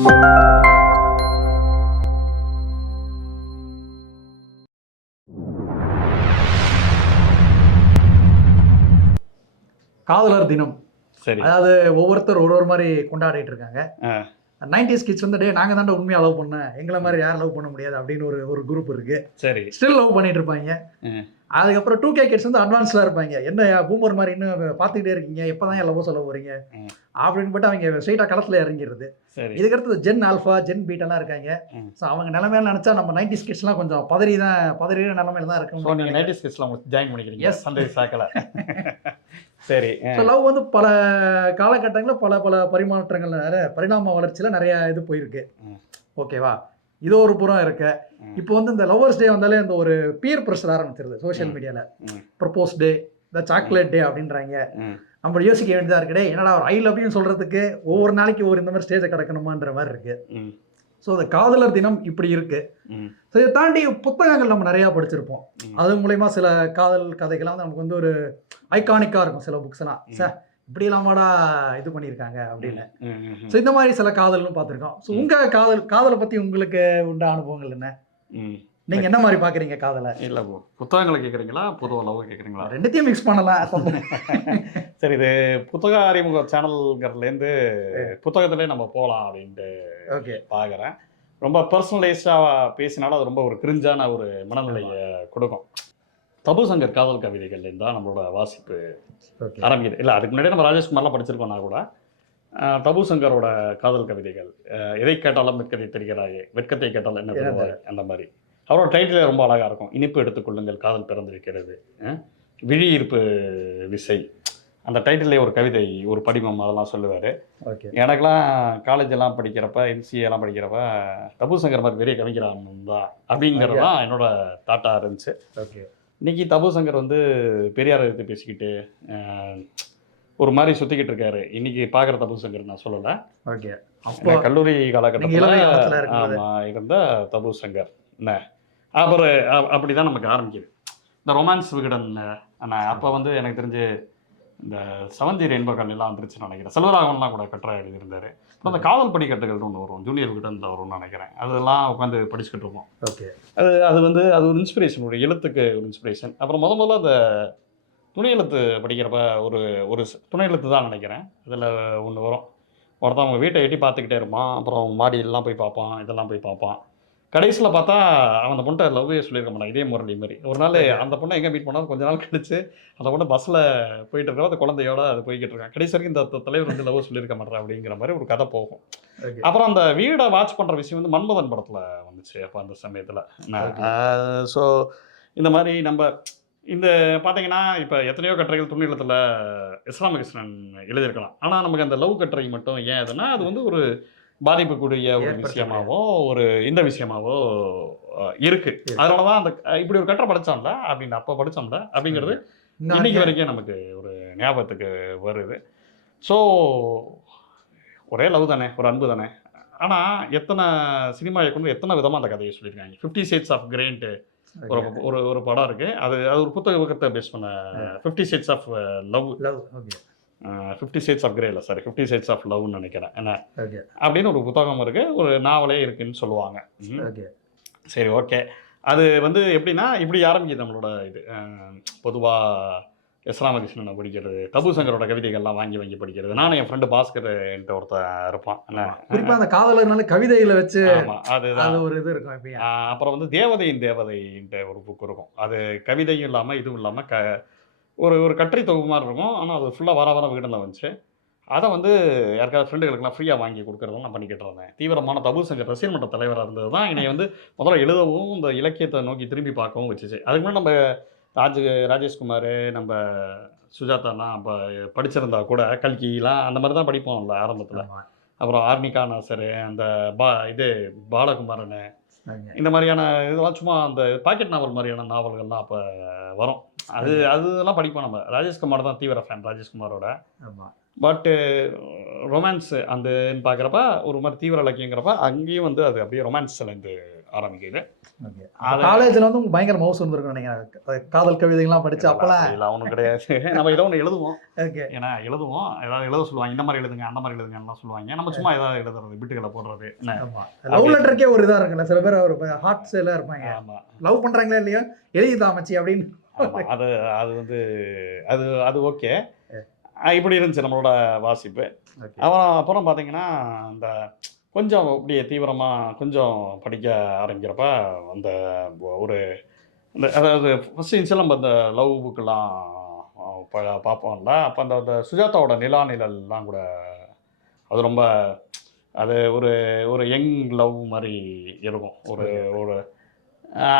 காதலர் தினம். சரி. அதாவது ஒவ்வொருத்தர் ஒரு மாதிரி கொண்டாடிட்டு இருக்காங்க. 90s கிட்ஸ் வந்து டே நாங்க தான்டா உண்மையா லவ் பண்ண, எங்களை மாதிரி யாரும் லவ் பண்ண முடியாது அப்படின்னு ஒரு குரூப் இருக்கு. சரி. ஸ்டில் லவ் பண்ணிட்டு இருப்பாங்க. அதுக்கப்புறம் 2K கிட்ஸ் வந்து அட்வான்ஸ்ல இருப்பாங்க. என்ன பூமர் மாதிரி இன்னும் பார்த்துக்கிட்டே இருக்கீங்க, எப்பதான் லவ் சொல்ல போறீங்க அப்படின்னு போட்டு அவங்க ஸ்ட்ரைட்டா களத்துல இறங்கிடுது. இதுக்கு அடுத்து ஜென் ஆல்பா, ஜென் பீட்டெல்லாம் இருக்காங்க. ஸோ அவங்க நிலைமையில நினைச்சா நம்ம 90s கிட்ஸ்லாம் கொஞ்சம் பதறின நிலைமையில தான் இருக்கும். நீங்க 90s கிட்ஸ்ல ஜாயின் பண்ணிக்கிறீங்க. சந்தேக சாக்கல. சரி. லவ் வந்து பல காலகட்டங்களில் பல பரிமாற்றங்கள், பரிணாம வளர்ச்சியில் நிறைய இது போயிருக்கு. ஓகேவா, இது ஒரு புறம் இருக்கு. இப்போ வந்து இந்த லவ்வர்ஸ் டே வந்தாலே இந்த ஒரு பியர் ப்ரெஷர் ஆரம்பிச்சிருது சோஷியல் மீடியால. ப்ரப்போஸ் டே, இந்த சாக்லேட் டே அப்படின்றாங்க. நம்ம யோசிக்க வேண்டியதா இருக்குடே, என்னடா ஒரு ஐ லவ் யூன்னு சொல்றதுக்கு ஒவ்வொரு நாளைக்கு ஒரு இந்த மாதிரி ஸ்டேஜை கடக்கணுமான்ற மாதிரி இருக்கு. ஸோ இந்த காதலர் தினம் இப்படி இருக்கு. ஸோ இதை தாண்டி புத்தகங்கள் நம்ம நிறையா படிச்சிருப்போம். அது மூலயமா சில காதல் கதைகள்லாம் வந்து நமக்கு வந்து ஒரு ஐகானிக்காக இருக்கும். சில புக்ஸ் எல்லாம் சார் இப்படி இல்லாமடா இது பண்ணியிருக்காங்க அப்படின்னு. ஸோ இந்த மாதிரி சில காதல்னு பார்த்துருக்கோம். ஸோ உங்க காதலை பத்தி உங்களுக்கு உண்ட அனுபவங்கள் என்ன? நீங்க என்ன மாதிரி பாக்குறீங்க காதலை? இல்ல புத்தகங்களை கேட்குறீங்களா, பொதுவாக லவ் கேட்குறீங்களா? ரெண்டுத்தையும் மிக்ஸ் பண்ணலாம். சரி, இது புத்தக அறிமுக சேனல்ங்கிறதுலேருந்து புத்தகத்திலே நம்ம போகலாம் அப்படின்ட்டு பார்க்குறேன். ரொம்ப பர்சனலைஸ்டாக பேசினாலும் அது ரொம்ப ஒரு கிரிஞ்சான ஒரு மனநிலையை கொடுக்கும். தபு சங்கர் காதல் கவிதைகள்லேருந்து தான் நம்மளோட வாசிப்பு ஆரம்பிக்குது. இல்லை, அதுக்கு முன்னாடி நம்ம ராஜேஷ்குமார்லாம் படிச்சிருக்கோம்னா கூட தபு சங்கரோட காதல் கவிதைகள், எதை கேட்டாலும் வெட்கத்தை தெரிகிறாயே, வெட்கத்தை கேட்டாலும் என்ன தருவாய், அந்த மாதிரி. அவரோட டைட்டில் ரொம்ப அழகாக இருக்கும். இனிப்பு எடுத்துக்கொள்ளுங்கள், காதல் பிறந்திருக்கிறது, விழி ஈர்ப்பு விசை, அந்த டைட்டிலே ஒரு கவிதை, ஒரு படிமம், அதெல்லாம் சொல்லுவார். எனக்கெல்லாம் காலேஜெல்லாம் படிக்கிறப்ப, எம்சிஏலாம் படிக்கிறப்ப தபு சங்கர் மாதிரி பெரிய கவிஞரான் தான் அப்படிங்கிறது தான் என்னோட தாட்டாக இருந்துச்சு. இன்னைக்கு தபு சங்கர் வந்து பெரியார் எடுத்து பேசிக்கிட்டு ஒரு மாதிரி சுற்றிக்கிட்டு இருக்காரு. இன்னைக்கு பார்க்குற தபு சங்கர் நான் சொல்லலை. கல்லூரி காலகட்டத்தில் ஆமாம் இருந்த தபு சங்கர் என்ன அப்புறம் அப்படி தான் நமக்கு ஆரம்பிக்குது. இந்த ரொமான்ஸ் விகடன் அப்போ வந்து எனக்கு தெரிஞ்சு இந்த செவந்தி ரெயின்போ கல்லாம் வந்துருச்சுன்னு நினைக்கிறேன். செல்வராகவன்லாம் கூட கட்டுரை எழுதியிருந்தார். அப்புறம் அந்த காதல் படிக்கட்டுகள்னு ஒன்று வரும், ஜூனியர் விகடனில் வரும்னு நினைக்கிறேன். அதெல்லாம் உட்காந்து படிச்சுக்கிட்டு இருப்போம். அது வந்து அது ஒரு இன்ஸ்பிரேஷன், ஒரு எழுத்துக்கு ஒரு இன்ஸ்பிரேஷன். அப்புறம் முதல்ல அந்த துணை எழுத்து படிக்கிறப்ப ஒரு துணை எழுத்து தான் நினைக்கிறேன். அதில் ஒன்று வரும், ஒருத்தன் அவங்க வீட்டை எட்டி பார்த்துக்கிட்டே இருப்பான், அப்புறம் மாடியெல்லாம் போய் பார்ப்பான், இதெல்லாம் போய் பார்ப்பான். கடைசியில் பார்த்தா அவன் அந்த பொண்ணை லவ்வே சொல்லியிருக்க மாட்டான். இதே முரளி மாதிரி ஒரு நாள் அந்த பொண்ணை எங்கே மீட் பண்ணாலும் கொஞ்ச நாள் கழிச்சு அந்த பொண்ணை பஸ்ஸில் போயிட்டு இருக்கிற அந்த குழந்தையோட அது போய்கிட்டு இருக்கான். கடைசி வரைக்கும் இந்த தலைவர் வந்து லவ் சொல்லியிருக்க மாட்டான் அப்படிங்கிற மாதிரி ஒரு கதை போகும். அப்புறம் அந்த வீடை வாட்ச் பண்ணுற விஷயம் வந்து மன்மதன் படத்தில் வந்துச்சு அப்போ அந்த சமயத்தில். ஸோ இந்த மாதிரி நம்ம இந்த பார்த்தீங்கன்னா இப்போ எத்தனையோ கட்டுரைகள் துணிலத்தில் இஸ்லாமகிருஷ்ணன் எழுதியிருக்கலாம். ஆனால் நமக்கு அந்த லவ் கட்டுரை மட்டும் ஏன் அதுன்னா அது வந்து ஒரு பாதிப்புக்கூடிய ஒரு விஷயமாவோ ஒரு இந்த விஷயமாவோ இருக்கு. அதனால தான் அந்த இப்படி ஒரு கட்டுரை படித்தோம்ல அப்படின்னு அப்போ படித்தோம்ல அப்படிங்கிறது இன்னைக்கு வரைக்கும் நமக்கு ஒரு ஞாபகத்துக்கு வருது. ஸோ ஒரே லவ் தானே, ஒரு அன்பு தானே. ஆனால் எத்தனை சினிமா இயக்குனர் எத்தனை விதமாக அந்த கதையை சொல்லியிருக்காங்க. 50 Shades of Greyன்ட்டு ஒரு படம் இருக்குது. அது ஒரு புத்தகத்தை பேஸ் பண்ண 50 Shades of Love. 50 Shades of Grey இல்லை, சாரி 50 Shades of Loveன்னு நினைக்கிறேன். என்ன அப்படின்னு ஒரு புத்தகம் இருக்குது, ஒரு நாவலே இருக்குன்னு சொல்லுவாங்க. சரி, ஓகே. அது வந்து எப்படின்னா இப்படி ஆரம்பிக்குது நம்மளோட இது. பொதுவாக இஸ்லாமகிருஷ்ணனை படிக்கிறது, தபு சங்கரோட கவிதைகள்லாம் வாங்கி படிக்கிறது. நானும் என் ஃப்ரெண்டு பாஸ்கர் என்கிட்ட ஒருத்தன் இருப்பான். குறிப்பாக அந்த காதலர்னால கவிதைகளை வச்சு அதுதான் ஒரு இது இருக்கும். அப்புறம் வந்து தேவதையின் தேவதைன்ட்டு ஒரு புக் இருக்கும். அது கவிதையும் இல்லாமல் இதுவும் இல்லாமல் ஒரு கட்டுரை தொகுப்பு மாதிரி இருக்கும். ஆனால் அது ஃபுல்லாக வர வீடில் வந்துச்சு. அதை வந்து யாருக்காவது ஃப்ரெண்டுகளுக்கெல்லாம் ஃப்ரீயாக வாங்கி கொடுக்குறதும் நான் பண்ணிக்கிட்டு இருந்தேன். தீவிரமான தபு சங்கர் ரசிகர் மன்ற தலைவராக இருந்தது தான் என்னை வந்து முதல்ல எழுதவும் இந்த இலக்கியத்தை நோக்கி திரும்பி பார்க்கவும் வச்சுச்சு. அதுக்கு முன்னாடி நம்ம ராஜேஷ்குமார், நம்ம சுஜாதாலாம் அப்போ படிச்சிருந்தா கூட கல்கிலாம் அந்த மாதிரி தான் படிப்போம்ல ஆரம்பத்தில். அப்புறம் ஆர்னிகா நாசர், அந்த பாலகுமாரன், இந்த மாதிரியான இதெல்லாம் சும்மா அந்த பாக்கெட் நாவல் மாதிரியான நாவல்கள்லாம் அப்போ வரும். அதெல்லாம் படிப்போம் நம்ம. ராஜேஷ்குமார் தான் தீவிர ஃபேன் ராஜேஷ்குமாரோட. பட்டு ரொமான்ஸ் அந்த பார்க்குறப்ப ஒரு மாதிரி தீவிர இலக்கியங்கிறப்ப அங்கேயும் வந்து அது அப்படியே ரொமான்ஸ்லேருந்து ஆரம்பிக்குது. ஓகே. அது காலேஜ்ல வந்து உங்களுக்கு பயங்கர மவுஸ் இருந்திருக்கும் நினைக்கிறேன். காதல் கவிதைகள்லாம் படிச்சு அப்பலாம். இல்லை ஒன்றும் கிடையாது. நம்ம ஏதோ ஒன்று எழுதுவோம். ஓகே. ஏன்னா எழுதுவோம், ஏதாவது எழுத சொல்லுவாங்க, இந்த மாதிரி எழுதுங்க அந்த மாதிரி எழுதுங்கலாம் சொல்லுவாங்க. நம்ம சும்மா ஏதாவது எழுதுறது, பிட்டுகளை போடுறது என்ன. ஆமா. லவ் லெட்டருக்கே ஒரு இதா இருக்குல்ல, சில பேர் ஒரு ஹார்ட்ஸ் எல்லாம் இருப்பாங்க. ஆமாம் லவ் பண்றாங்களா இல்லையா, எழுதிதான் மச்சி அப்படின்னு. ஆமாம். அது அது வந்து அது அது ஓகே. இப்படி இருந்துச்சு நம்மளோட வாசிப்பு. அப்புறம் பார்த்தீங்கன்னா இந்த கொஞ்சம் அப்படியே தீவிரமாக கொஞ்சம் படிக்க ஆரம்பிக்கிறப்ப அந்த ஒரு இந்த அதாவது ஃபஸ்ட்டு இன்சியலாக நம்ம இந்த லவ் புக்கெல்லாம் பார்ப்போம்ல. அப்போ அந்த சுஜாதாவோட நிலா நிழல்லாம் கூட அது ரொம்ப அது ஒரு ஒரு யங் லவ் மாதிரி இருக்கும். ஒரு ஒரு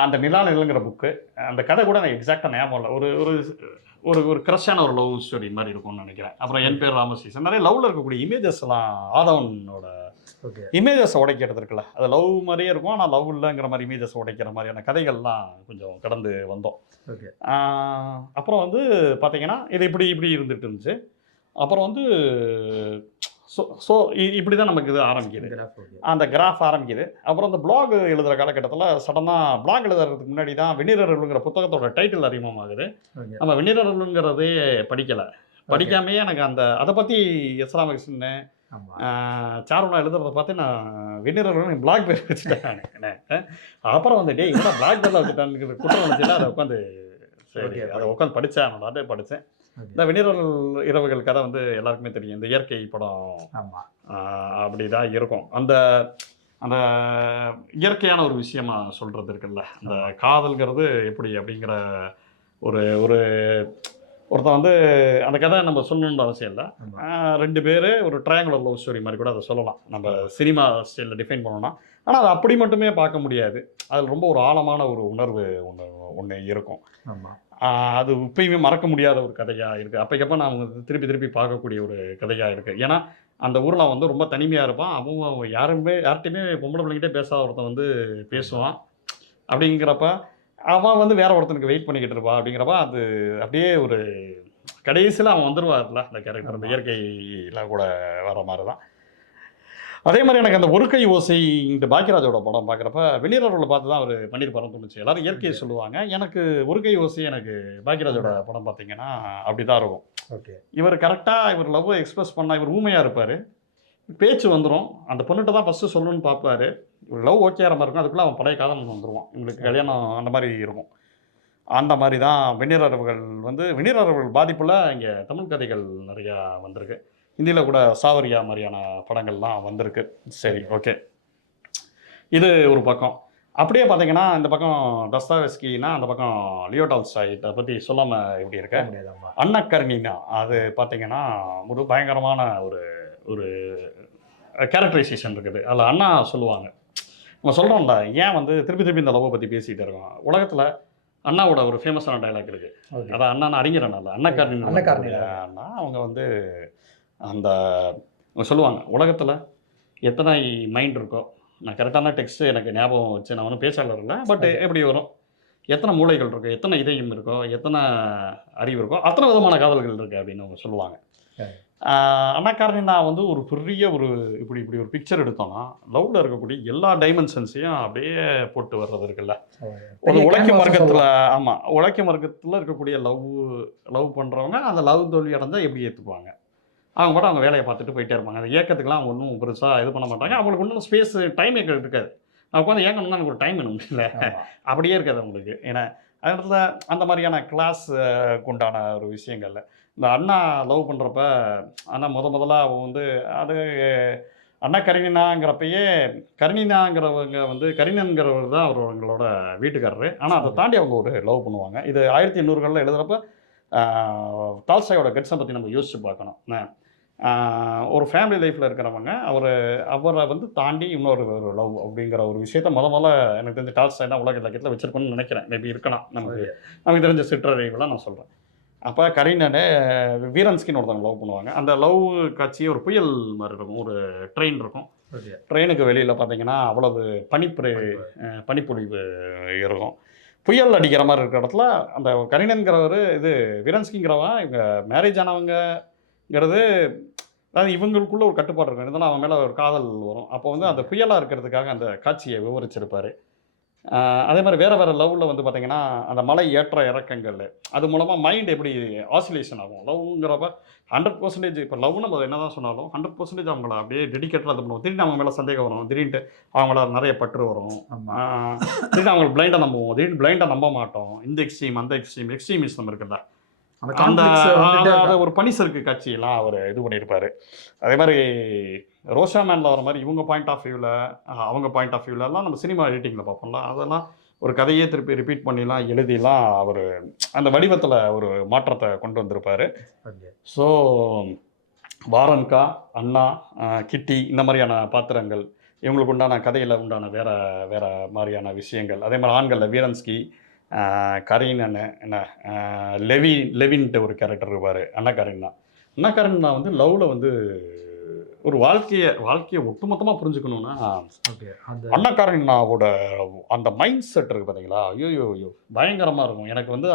அந்த நிலா நிழலுங்கிற புக்கு, அந்த கதை கூட எனக்கு எக்ஸாக்டாக ஞாபகம் இல்லை. ஒரு ஒரு ஒரு ஒரு க்ரஷ்ஷான ஒரு லவ் ஸ்டோரி மாதிரி இருக்கும்னு நினைக்கிறேன். அப்புறம் என் பேர் ராமசீசன், நிறைய லவ்வில் இருக்கக்கூடிய இமேஜஸ் எல்லாம் ஆதவனோட இமேஜஸ் உடைக்கிறது இருக்குல்ல, அது லவ் மாதிரியே இருக்கும், ஆனால் லவ் இல்லைங்கிற மாதிரி இமேஜஸ் உடைக்கிற மாதிரியான கதைகள்லாம் கொஞ்சம் கடந்து வந்தோம். அப்புறம் வந்து பார்த்தீங்கன்னா இது இப்படி இப்படி இருந்துட்டு இருந்துச்சு. அப்புறம் வந்து ஸோ இப்படி தான் நமக்கு இது ஆரம்பிக்குது, அந்த கிராஃப் ஆரம்பிக்குது. அப்புறம் அந்த பிளாக் எழுதுகிற காலகட்டத்தில் சடனாக பிளாக் எழுதுறதுக்கு முன்னாடி தான் வெந்நீரருங்கிற புத்தகத்தோட டைட்டில் அறிமுகமாகுது. நம்ம வெந்நீரருங்கிறதே படிக்காமே எனக்கு அந்த அதை பற்றி எஸ் ராமகிருஷ்ணன் சாருனா எழுதுறதை பார்த்து நான் வெந்நீரர் பிளாக் பேர் வச்சுட்டேன். அப்புறம் வந்து டே இவனா பிளாக் பேரில் வச்சுட்டான்னு குற்றம் நினச்சிட்டு அதை உட்காந்து சரி அதை உட்காந்து படித்தேன். நான் படித்தேன். இந்த வெந்நீரல் இரவுகள் கதை வந்து எல்லாருக்குமே தெரியும், இந்த இயற்கை படம் அப்படி தான் இருக்கும். அந்த அந்த இயற்கையான ஒரு விஷயமா சொல்கிறது இருக்குல்ல, அந்த காதல்கிறது எப்படி அப்படிங்கிற ஒரு ஒரு ஒருத்தன் வந்து அந்த கதை நம்ம சொல்லணுன்ற அவசியம் இல்லை. 2 பேர் ஒரு ட்ரையாங்குலர் லவ் ஸ்டோரி மாதிரி கூட அதை சொல்லலாம், நம்ம சினிமா ஸ்டைலில் டிஃபைன் பண்ணோம்னா. ஆனால் அது அப்படி மட்டுமே பார்க்க முடியாது, அதில் ரொம்ப ஒரு ஆழமான ஒரு உணர்வு ஒன்று இருக்கும். அது இப்பயுமே மறக்க முடியாத ஒரு கதையாக இருக்குது. அப்போக்கப்போ நான் திருப்பி திருப்பி பார்க்கக்கூடிய ஒரு கதையாக இருக்குது. ஏன்னா அந்த ஊரில் வந்து ரொம்ப தனிமையாக இருப்பான். அவங்க யார்கிட்டையுமே பொம்பளை பிள்ளைங்கிட்டே பேசாத ஒருத்தன் வந்து பேசுவான். அப்படிங்கிறப்ப அவன் வந்து வேற ஒருத்தனுக்கு வெயிட் பண்ணிக்கிட்டு இருப்பான். அப்படிங்கிறப்ப அது அப்படியே ஒரு கடைசியில் அவன் வந்துடுவார்ல அந்த கேரக்டர், அந்த இயற்கையெல்லாம் கூட வர மாதிரி தான். அதே மாதிரி எனக்கு அந்த ஒரு கை ஓசை இந்த பாக்கியராஜோட படம் பார்க்குறப்ப வெந்நீரருவில் பார்த்து தான் அவர் பண்ணியிருப்பாருன்னு தோணுச்சு. எல்லாரும் இயற்கையை சொல்லுவாங்க, எனக்கு ஒரு கை ஓசை எனக்கு பாக்கியராஜோட படம் பார்த்தீங்கன்னா அப்படி தான் இருக்கும். இவர் கரெக்டாக இவர் லவ்வை எக்ஸ்பிரஸ் பண்ணால் இவர் ஊமையாக இருப்பார், பேச்சு வந்துடும், அந்த பொண்ணுகிட்ட தான் ஃபஸ்ட்டு சொல்லணும்னு பார்ப்பாரு. இவர் லவ் ஓகே ஆகிற மாதிரி இருக்கும், அதுக்குள்ளே அவன் பழைய காதல் வந்துடுவான், இவங்களுக்கு கல்யாணம் அந்த மாதிரி இருக்கும். அந்த மாதிரி தான் வெந்நீரர்கள் வந்து வெந்நீரர்கள் பாதிப்பில் இங்கே தமிழ் கதைகள் நிறையா வந்திருக்கு. ஹிந்தியில் கூட சாவரியா மாதிரியான படங்கள்லாம் வந்திருக்கு. சரி, ஓகே, இது ஒரு பக்கம். அப்படியே பார்த்தீங்கன்னா இந்த பக்கம் தஸ்தாவெஸ்கினா, அந்த பக்கம் லியோ டால்ஸ்டாய் அதை பற்றி சொல்லாமல் எப்படி இருக்க. அன்னா கர்னினா அது பார்த்தீங்கன்னா ஒரு பயங்கரமான ஒரு ஒரு கேரக்டரைசேஷன் இருக்குது. அதில் அண்ணா சொல்லுவாங்க, நம்ம சொல்கிறோம்ல ஏன் வந்து திருப்பி திருப்பி இந்த லவ்வை பற்றி பேசிகிட்டு இருக்கோம். உலகத்தில் அண்ணாவோட ஒரு ஃபேமஸான டைலாக் இருக்குது, அதான் அண்ணா அறிஞர் அண்ணா அன்னா கர்னினா அண்ணா அவங்க வந்து அந்த சொல்லுவாங்க, உலகத்தில் எத்தனை மைண்ட் இருக்கோ, நான் கரெக்டான டெக்ஸ்ட்டு எனக்கு ஞாபகம் வச்சு நான் ஒன்றும் பேச்சாளர் இல்லை, பட் எப்படி வரும், எத்தனை மூளைகள் இருக்கோ, எத்தனை இதயம் இருக்கோ, எத்தனை அறிவு இருக்கோ, அத்தனை விதமான காதல்கள் இருக்குது அப்படின்னு அவங்க சொல்லுவாங்க. அண்ணா காரணினா வந்து ஒரு பெரிய ஒரு இப்படி இப்படி ஒரு பிக்சர் எடுத்தோம்னா லவ்வில் இருக்கக்கூடிய எல்லா டைமென்ஷன்ஸையும் அப்படியே போட்டு வர்றது இருக்குல்ல. ஒரு உழைக்கும் வர்க்கத்தில், ஆமாம், உழைக்கும் வர்க்கத்தில் இருக்கக்கூடிய லவ் பண்ணுறவங்க அந்த லவ் தோல்வி அடைஞ்சால் எப்படி ஏற்றுக்குவாங்க, அவங்க கூட அவங்க வேலையை பார்த்துட்டு போயிட்டே இருப்பாங்க. அந்த ஏக்கத்துக்குலாம் அவங்க ஒன்றும் பெருசாக இது பண்ண மாட்டாங்க. அவங்களுக்கு ஒன்றும் ஸ்பேஸ் டைம் இருக்காது. நான் உட்காந்து ஏங்கணும்னா எனக்கு ஒரு டைம் வேணும் இல்லை, அப்படியே இருக்காது அவங்களுக்கு. ஏன்னா அதில் அந்த மாதிரியான கிளாஸ் கொண்டான ஒரு விஷயங்கள்ல இந்த அண்ணா லவ் பண்ணுறப்ப அண்ணா முதலாக அவங்க வந்து அது அண்ணா கரிணினாங்கிறப்பயே கரிணினாங்கிறவங்க வந்து கரிணன்கிறவர் தான் அவங்களோட வீட்டுக்காரரு. ஆனால் அதை தாண்டி அவங்க ஒரு லவ் பண்ணுவாங்க. இது 1800களில் எழுதுகிறப்ப டால்ஸ்டாயோட கட்ஸை பற்றி நம்ம யோசிச்சு பார்க்கணும். ஒரு ஃபேமிலி லைஃப்பில் இருக்கிறவங்க அவரை வந்து தாண்டி இன்னொரு லவ் அப்படிங்கிற ஒரு விஷயத்த முதல்ல எனக்கு தெரிஞ்ச டால்ஸ்டாய் தான் உலக இலக்கியத்தில் வச்சிருக்கணும்னு நினைக்கிறேன். மேபி இருக்கலாம், நமக்கு தெரிஞ்ச சிற்றறிவுலாம் நான் சொல்கிறேன். அப்போ கரீனனே வீரன்ஸ்கின்னு ஒருத்தவங்க லவ் பண்ணுவாங்க. அந்த லவ் காட்சி ஒரு புயல் மாதிரி இருக்கும், ஒரு ட்ரெயின் இருக்கும், ட்ரெயினுக்கு வெளியில் பார்த்தீங்கன்னா அவ்வளவு பனிப்பொழிவு இருக்கும், புயல் அடிக்கிற மாதிரி இருக்கிற இடத்துல அந்த கரீனன்கிறவர் இது வீரன்ஸ்கிங்கிறவன் இவங்க மேரேஜ் ஆனவங்கிறது, அதாவது இவங்களுக்குள்ள ஒரு கட்டுப்பாடு இருக்கும், இருந்தாலும் அவன் மேலே ஒரு காதல் வரும். அப்போ வந்து அந்த புயலாக இருக்கிறதுக்காக அந்த காட்சியை விவரிச்சிருப்பார். அதே மாதிரி வேறு வேறு லவ்வில் வந்து பார்த்தீங்கன்னா அந்த மலை ஏற்ற இறக்கங்கள் அது மூலமாக மைண்ட் எப்படி ஆசிலேஷன் ஆகும். லவ்ங்கிறப்ப 100% இப்போ லவ் நம்ம என்ன தான் சொன்னாலும் 100% அவங்கள அப்படியே டெடிக்கேட்டடாக இது பண்ணுவோம். திடீர்னு அவங்க மேலே சந்தேகம் வரும், திடீர்னு அவங்கள நிறைய பற்று வரும், திடீர்னு அவங்களை பிளைண்டாக நம்புவோம், திடீர்னு பிளைண்டாக நம்ப மாட்டோம். இந்த எக்ஸ்ட்ரீம் அந்த எக்ஸ்ட்ரீமிசம் இருக்குல்ல, அந்த ஒரு பனிசருக்கு காட்சியெல்லாம் அவர் இது பண்ணியிருப்பார். அதே மாதிரி ரோஷா மேனில் வர மாதிரி இவங்க பாயிண்ட் ஆஃப் வியூவில் அவங்க பாயிண்ட் ஆஃப் வியூவிலலாம் நம்ம சினிமா எடிட்டிங்கில் பார்ப்போம்ல, அதெல்லாம் ஒரு கதையே திருப்பி ரிப்பீட் பண்ணிலாம் எழுதிலாம் அவர் அந்த வடிவத்தில் ஒரு மாற்றத்தை கொண்டு வந்திருப்பார். ஸோ வாரன்கா, அண்ணா, கிட்டி இந்த மாதிரியான பாத்திரங்கள், இவங்களுக்கு உண்டான கதையில் உண்டான வேறு மாதிரியான விஷயங்கள். அதே மாதிரி ஆண்களில் வீரன்ஸ்கி, கரீன் என்ன லெவின்ட்டு ஒரு கேரக்டர் இருப்பார். அண்ணா கரீன்னா வந்து லவ்வில் வந்து ஒரு வாழ்க்கையை ஒட்டுமொத்தமாக புரிஞ்சுக்கணுன்னா அண்ணா கரீனாவோட அந்த மைண்ட் செட் இருக்குது பார்த்தீங்களா, ஐயோ பயங்கரமாக இருக்கும். எனக்கு வந்து